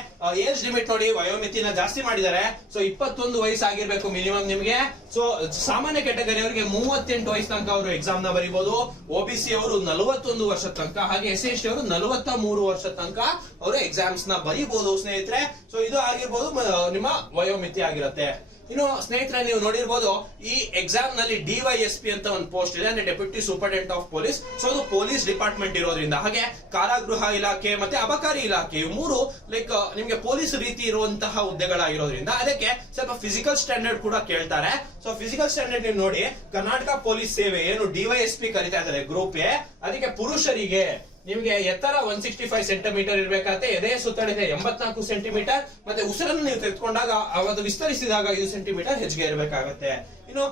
ಏಜ್ ಲಿಮಿಟ್ ನೋಡಿ, ವಯೋಮಿತಿನ ಜಾಸ್ತಿ ಮಾಡಿದ್ದಾರೆ. ಸೊ ಇಪ್ಪತ್ತೊಂದು ವಯಸ್ಸಾಗಿರ್ಬೇಕು ಮಿನಿಮಮ್ ನಿಮಗೆ. ಸೊ ಸಾಮಾನ್ಯ ಕ್ಯಾಟಗರಿ ಅವರಿಗೆ ಮೂವತ್ತೆಂಟು ವಯಸ್ಸು ತನಕ ಅವರು ಎಕ್ಸಾಮ್ನ ಬರೀಬಹುದು ಒಬಿಸಿ ಅವರು ನಲವತ್ತೊಂದು ವರ್ಷ ತನಕ, ಹಾಗೆ ಎಸ್ ಎಸ್ ಟಿ ಅವರು ನಲವತ್ತ ಮೂರು ವರ್ಷ ತನಕ ಅವರು ಎಕ್ಸಾಮ್ಸ್ನ ಬರೀಬಹುದು ಸ್ನೇಹಿತರೆ. ಸೊ ಇದು ಆಗಿರ್ಬೋದು ನಿಮ್ಮ ವಯೋಮಿತಿ ಆಗಿರುತ್ತೆ. ಇನ್ನು ಸ್ನೇಹಿತರೆ, ನೀವು ನೋಡಿರ್ಬೋದು, ಈ ಎಕ್ಸಾಮ್ನಲ್ಲಿ ಡಿವೈಎಸ್ಪಿ ಅಂತ ಒಂದು ಪೋಸ್ಟ್ ಇದೆ, ಅಂದ್ರೆ deputy superintendent of police so ಅದು ಪೊಲೀಸ್ ಡಿಪಾರ್ಟ್ಮೆಂಟ್ ಇರೋದ್ರಿಂದ. ಹಾಗೆ ಕಾರಾಗೃಹ ಇಲಾಖೆ ಮತ್ತೆ ಅಬಕಾರಿ ಇಲಾಖೆ, ಇವು ಮೂರು ಲೈಕ್ ನಿಮ್ಗೆ ಪೊಲೀಸ್ ರೀತಿ ಇರುವಂತಹ ಹುದ್ದೆಗಳಾಗಿರೋದ್ರಿಂದ ಅದಕ್ಕೆ ಸ್ವಲ್ಪ ಫಿಸಿಕಲ್ ಸ್ಟ್ಯಾಂಡರ್ಡ್ ಕೂಡ ಕೇಳ್ತಾರೆ. ಸೊ ಫಿಸಿಕಲ್ ಸ್ಟ್ಯಾಂಡರ್ಡ್ ನೀವು ನೋಡಿ, ಕರ್ನಾಟಕ ಪೊಲೀಸ್ ಸೇವೆ ಏನು ಡಿವೈಎಸ್ಪಿ ಕರಿತಾ ಇದ್ದಾರೆ ಗ್ರೂಪ್ ಎ, ಅದಕ್ಕೆ ಪುರುಷರಿಗೆ ನಿಮ್ಗೆ ಎತ್ತರ ಒನ್ ಸಿಕ್ಸ್ಟಿ ಫೈವ್ ಸೆಂಟಿಮೀಟರ್ ಇರಬೇಕಾದ್ರೆ ಎದೆ ಸುತ್ತಳತೆ ಎಂಬತ್ನಾಲ್ಕು ಸೆಂಟಿಮೀಟರ್ ಮತ್ತೆ ಉಸಿರನ್ನು ನೀವು ತೆಗೆದುಕೊಂಡಾಗ ಅದು ವಿಸ್ತರಿಸಿದಾಗ ಐದು ಸೆಂಟಿಮೀಟರ್ ಹೆಚ್ಚಿಗೆ ಇರಬೇಕಾಗುತ್ತೆ. ಇನ್ನು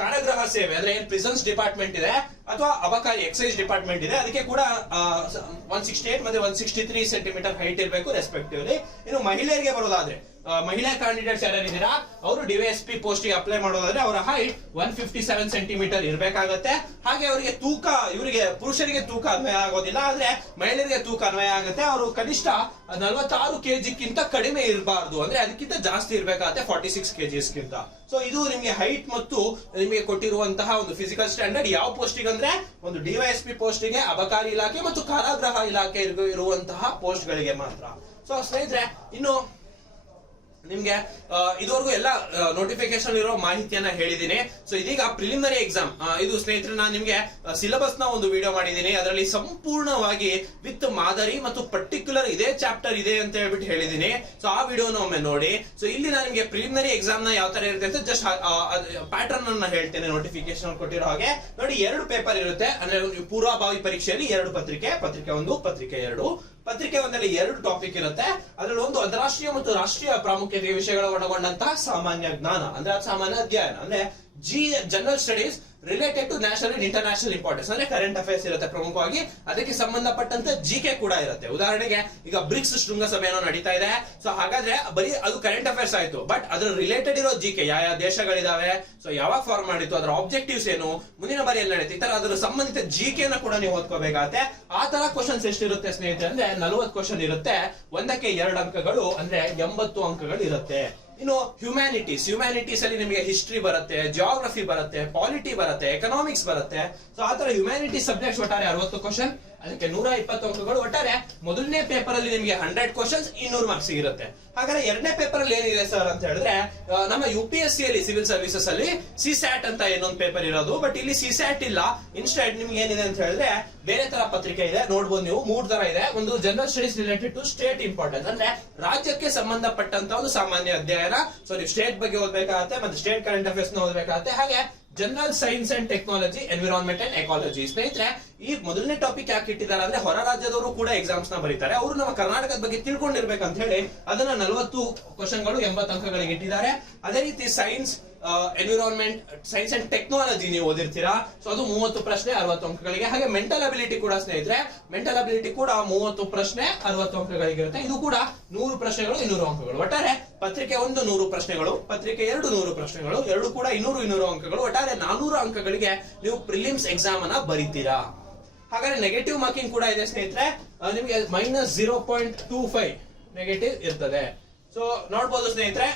ಕಾರಾಗೃಹ ಸೇವೆ, ಅಂದ್ರೆ ಏನ್ ಪ್ರಿಸನ್ಸ್ ಡಿಪಾರ್ಟ್ಮೆಂಟ್ ಇದೆ, ಅಥವಾ ಅಬಕಾರಿ ಎಕ್ಸೈಸ್ ಡಿಪಾರ್ಟ್ಮೆಂಟ್ ಇದೆ, ಅದಕ್ಕೆ ಕೂಡ ಒನ್ ಸಿಕ್ಸ್ಟಿ ಏಟ್ ಮತ್ತೆ one sixty three centimetre height ಇರಬೇಕು ರೆಸ್ಪೆಕ್ಟಿವ್ಲಿ ಇನ್ನು ಮಹಿಳೆಯರಿಗೆ ಬರೋದಾದ್ರೆ ಮಹಿಳಾ ಕ್ಯಾಂಡಿಡೇಟ್ಸ್ ಯಾರಿದ್ದೀರಾ ಅವರು ಡಿವೈಎಸ್ಪಿ ಪೋಸ್ಟ್ಗೆ ಅಪ್ಲೈ ಮಾಡೋದಾದ್ರೆ ಅವರ height one fifty seven centimetre ಇರಬೇಕಾಗತ್ತೆ. ಹಾಗೆ ಅವರಿಗೆ ತೂಕ, ಇವರಿಗೆ ಪುರುಷರಿಗೆ ತೂಕ ಅನ್ವಯ ಆಗೋದಿಲ್ಲ, ಆದ್ರೆ ಮಹಿಳೆಯರಿಗೆ ತೂಕ ಅನ್ವಯ ಆಗುತ್ತೆ. ಅವರು ಕನಿಷ್ಠ ನಲವತ್ತಾರು ಕೆಜಿಕ್ಕಿಂತ ಕಡಿಮೆ ಇರಬಾರ್ದು. ಅಂದ್ರೆ ಅದಕ್ಕಿಂತ ಜಾಸ್ತಿ ಇರಬೇಕಾಗತ್ತೆ ಫಾರ್ಟಿ ಸಿಕ್ಸ್ ಕೆಜಿಸ್ಗಿಂತ ಸೊ ಇದು ನಿಮಗೆ ಹೈಟ್ ಮತ್ತು ನಿಮಗೆ ಕೊಟ್ಟಿರುವಂತಹ ಒಂದು ಫಿಸಿಕಲ್ ಸ್ಟ್ಯಾಂಡರ್ಡ್ ಯಾವ ಪೋಸ್ಟಿಗೆ ಅಂದ್ರೆ? ಒಂದು ಡಿವೈಎಸ್ಪಿ ಪೋಸ್ಟಿಗೆ ಅಬಕಾರಿ ಇಲಾಖೆ ಮತ್ತು ಕಾರಾಗೃಹ ಇಲಾಖೆ ಇರು- ಇರುವಂತಹ ಪೋಸ್ಟ್ ಗಳಿಗೆ ಮಾತ್ರ. ಸೊ ಸ್ನೇಹಿತರೆ, ಇನ್ನು ನಿಮ್ಗೆ ಇದುವರೆಗೂ ಎಲ್ಲ ನೋಟಿಫಿಕೇಶನ್ ಇರೋ ಮಾಹಿತಿಯನ್ನ ಹೇಳಿದ್ದೀನಿ. ಸೊ ಇದೀಗ ಪ್ರಿಲಿಮಿನರಿ ಎಕ್ಸಾಮ್ ಇದು ಸ್ನೇಹಿತರೆ, ನಾನು ನಿಮ್ಗೆ ಸಿಲೆಬಸ್ನ ಒಂದು ವಿಡಿಯೋ ಮಾಡಿದ್ದೀನಿ. ಅದರಲ್ಲಿ ಸಂಪೂರ್ಣವಾಗಿ ವಿತ್ ಮಾದರಿ ಮತ್ತು ಪರ್ಟಿಕ್ಯುಲರ್ ಇದೇ ಚಾಪ್ಟರ್ ಇದೆ ಅಂತ ಹೇಳ್ಬಿಟ್ಟು ಹೇಳಿದ್ದೀನಿ. ಸೊ ಆ ವಿಡಿಯೋನ ಒಮ್ಮೆ ನೋಡಿ. ಸೊ ಇಲ್ಲಿ ನಾನು ನಿಮ್ಗೆ ಪ್ರಿಲಿಮಿನರಿ ಎಕ್ಸಾಮ್ನ ಯಾವ ತರ ಇರುತ್ತೆ ಅಂತ ಜಸ್ಟ್ ಪ್ಯಾಟರ್ನ್ ಅನ್ನ ಹೇಳ್ತೇನೆ ನೋಟಿಫಿಕೇಶನ್ ಕೊಟ್ಟಿರೋ ಹಾಗೆ. ನೋಡಿ, ಎರಡು ಪೇಪರ್ ಇರುತ್ತೆ. ಅಂದ್ರೆ, ಪೂರ್ವಭಾವಿ ಪರೀಕ್ಷೆಯಲ್ಲಿ ಎರಡು ಪತ್ರಿಕೆ ಪತ್ರಿಕೆ ಒಂದು, ಪತ್ರಿಕೆ ಎರಡು. ಪತ್ರಿಕೆ ಒಂದರಲ್ಲಿ ಎರಡು ಟಾಪಿಕ್ ಇರುತ್ತೆ. ಅದರಲ್ಲಿ ಒಂದು ಅಂತಾರಾಷ್ಟ್ರೀಯ ಮತ್ತು ರಾಷ್ಟ್ರೀಯ ಪ್ರಾಮುಖ್ಯತೆಯ ವಿಷಯಗಳ ಒಳಗೊಂಡಂತಹ ಸಾಮಾನ್ಯ ಜ್ಞಾನ. ಅಂದ್ರೆ ಅದು ಸಾಮಾನ್ಯ ಅಧ್ಯಯನ. ಅಂದ್ರೆ G general studies related to national and international importance ಅಂದ್ರೆ ಕರೆಂಟ್ ಅಫೇರ್ಸ್ ಇರುತ್ತೆ ಪ್ರಮುಖವಾಗಿ. ಅದಕ್ಕೆ ಸಂಬಂಧಪಟ್ಟಂತ ಜಿ ಕೆ ಕೂಡ ಇರುತ್ತೆ. ಉದಾಹರಣೆಗೆ, ಈಗ ಬ್ರಿಕ್ಸ್ ಶೃಂಗಸಭೆ ಏನೋ ನಡೀತಾ ಇದೆ. ಸೊ ಹಾಗಾದ್ರೆ ಬರೀ ಅದು ಕರೆಂಟ್ ಅಫೇರ್ಸ್ ಆಯ್ತು. ಬಟ್ ಅದ್ರ ರಿಲೇಟೆಡ್ ಇರೋ ಜಿ ಕೆ ಯಾವ ಯಾವ ದೇಶಗಳಿದಾವೆ? ಸೊ ಯಾವಾಗ ಫಾರ್ಮ್ ಮಾಡಿತ್ತು? ಅದರ ಆಬ್ಜೆಕ್ಟಿವ್ಸ್ ಏನು? ಮುಂದಿನ ಬಾರಿ ಎಲ್ಲ ಈ ತರ ಅದರ ಸಂಬಂಧಿತ ಜಿ ಕೆ ಕೂಡ ನೀವು ಓದ್ಕೋಬೇಕಾಗತ್ತೆ. ಆ ತರ ಕ್ವಶನ್ಸ್ ಎಷ್ಟಿರುತ್ತೆ ಸ್ನೇಹಿತರೆ? ಅಂದ್ರೆ ನಲವತ್ತು ಕ್ವಶನ್ ಇರುತ್ತೆ. ಒಂದಕ್ಕೆ ಎರಡು ಅಂಕಗಳು, ಅಂದ್ರೆ ಎಂಬತ್ತು ಅಂಕಗಳು ಇರುತ್ತೆ ಇನ್ನು ಹ್ಯುಮ್ಯಾನಿಟೀಸ್ ಹ್ಯುಮ್ಯಾನಿಟೀಸ್ ಅಲ್ಲಿ ನಿಮಗೆ ಹಿಸ್ಟ್ರಿ ಬರುತ್ತೆ ಜಿಯೋಗ್ರಫಿ ಬರುತ್ತೆ ಪಾಲಿಟಿ ಬರುತ್ತೆ ಎಕನಾಮಿಕ್ಸ್ ಬರುತ್ತೆ. ಸೊ ಆತರ ತರ ಹ್ಯುಮ್ಯಾನಿಟೀಸ್ ಸಬ್ಜೆಕ್ಟ್ಸ್ ಒಟ್ಟಾರೆ ಅರವತ್ತು ಕ್ವಶನ್ ಅದಕ್ಕೆ ನೂರ ಇಪ್ಪತ್ತು ಅಂಕಗಳು ಒಟ್ಟಾರೆ ಮೊದಲನೇ ಪೇಪರ್ ಅಲ್ಲಿ ನಿಮಗೆ ಹಂಡ್ರೆಡ್ ಕ್ವಶನ್ಸ್ ಇನ್ನೂರು ಮಾರ್ಕ್ಸ್ ಇರುತ್ತೆ ಹಾಗಾದ್ರೆ ಎರಡನೇ ಪೇಪರ್ ಅಲ್ಲಿ ಏನಿದೆ ಸರ್ ಅಂತ ಹೇಳಿದ್ರೆ ನಮ್ಮ ಯು ಪಿ ಎಸ್ ಸಿ ಅಲ್ಲಿ ಸಿವಿಲ್ ಸರ್ವಿಸಸ್ ಅಲ್ಲಿ ಸಿ ಸ್ಯಾಟ್ ಅಂತ ಏನೊಂದು ಪೇಪರ್ ಇರೋದು ಬಟ್ ಇಲ್ಲಿ ಸಿ ಸ್ಯಾಟ್ ಇಲ್ಲ. ಇನ್ಸ್ಟೆಡ್ ನಿಮ್ಗೆ ಏನಿದೆ ಅಂತ ಹೇಳಿದ್ರೆ ಬೇರೆ ತರ ಪತ್ರಿಕೆ ಇದೆ, ನೋಡ್ಬೋದು ನೀವು. ಮೂರ್ ತರ ಇದೆ. ಒಂದು general studies related to state important ಅಂದ್ರೆ ರಾಜ್ಯಕ್ಕೆ ಸಂಬಂಧಪಟ್ಟಂತ ಒಂದು ಸಾಮಾನ್ಯ ಅಧ್ಯಯನ. ಸೊ ಸ್ಟೇಟ್ ಬಗ್ಗೆ ಓದ್ಬೇಕಾಗತ್ತೆ, ಮತ್ತೆ ಸ್ಟೇಟ್ ಕರೆಂಟ್ ಅಫೇರ್ಸ್ನ ಓದ್ಬೇಕಾಗತ್ತೆ. ಹಾಗೆ general science and technology environment and ecology ಸ್ನೇಹಿತರೆ, ಈ ಮೊದಲನೇ ಟಾಪಿಕ್ ಯಾಕೆ ಇಟ್ಟಿದ್ದಾರೆ ಅಂದ್ರೆ ಹೊರ ರಾಜ್ಯದವರು ಕೂಡ ಎಕ್ಸಾಮ್ಸ್ನ ಬರೀತಾರೆ. ಅವರು ನಮ್ಮ ಕರ್ನಾಟಕದ ಬಗ್ಗೆ ತಿಳ್ಕೊಂಡಿರ್ಬೇಕಂತ ಹೇಳಿ ಅದನ್ನ ನಲವತ್ತು ಕ್ವಶನ್ಗಳು ಎಂಬತ್ತು ಅಂಕಗಳಿಗೆ ಇಟ್ಟಿದ್ದಾರೆ. ಅದೇ ರೀತಿ science environment science and technology ನೀವು ಓದಿರ್ತೀರಾ? ಸೊ ಅದು ಮೂವತ್ತು ಪ್ರಶ್ನೆ, ಅರವತ್ತು ಅಂಕಗಳಿಗೆ. ಹಾಗೆ ಮೆಂಟಲ್ ಅಬಿಲಿಟಿ ಕೂಡ ಸ್ನೇಹಿತರೆ ಮೆಂಟಲ್ ಅಬಿಲಿಟಿ ಕೂಡ ಮೂವತ್ತು ಪ್ರಶ್ನೆ, ಅರವತ್ತು ಅಂಕಗಳಿಗಿರುತ್ತೆ. ಇದು ಕೂಡ ನೂರು ಪ್ರಶ್ನೆಗಳು, ಇನ್ನೂರು ಅಂಕಗಳು. ಒಟ್ಟಾರೆ, ಪತ್ರಿಕೆ ಒಂದು ನೂರು ಪ್ರಶ್ನೆಗಳು, ಪತ್ರಿಕೆ ಎರಡು ನೂರು ಪ್ರಶ್ನೆಗಳು, ಎರಡು ಕೂಡ ಇನ್ನೂರು ಇನ್ನೂರು ಅಂಕಗಳು. ಒಟ್ಟಾರೆ, ನಾನೂರು ಅಂಕಗಳಿಗೆ ನೀವು ಪ್ರಿಲಿಮ್ಸ್ ಎಕ್ಸಾಮ್ ಅನ್ನ ಬರೀತೀರಾ? ಹಾಗಾದ್ರೆ ನೆಗೆಟಿವ್ ಮಾರ್ಕಿಂಗ್ ಕೂಡ ಇದೆ ಸ್ನೇಹಿತರೆ. ನಿಮಗೆ minus zero point two five negative ಇರ್ತದೆ. ಸೊ ನೋಡ್ಬೋದು ಸ್ನೇಹಿತರೆ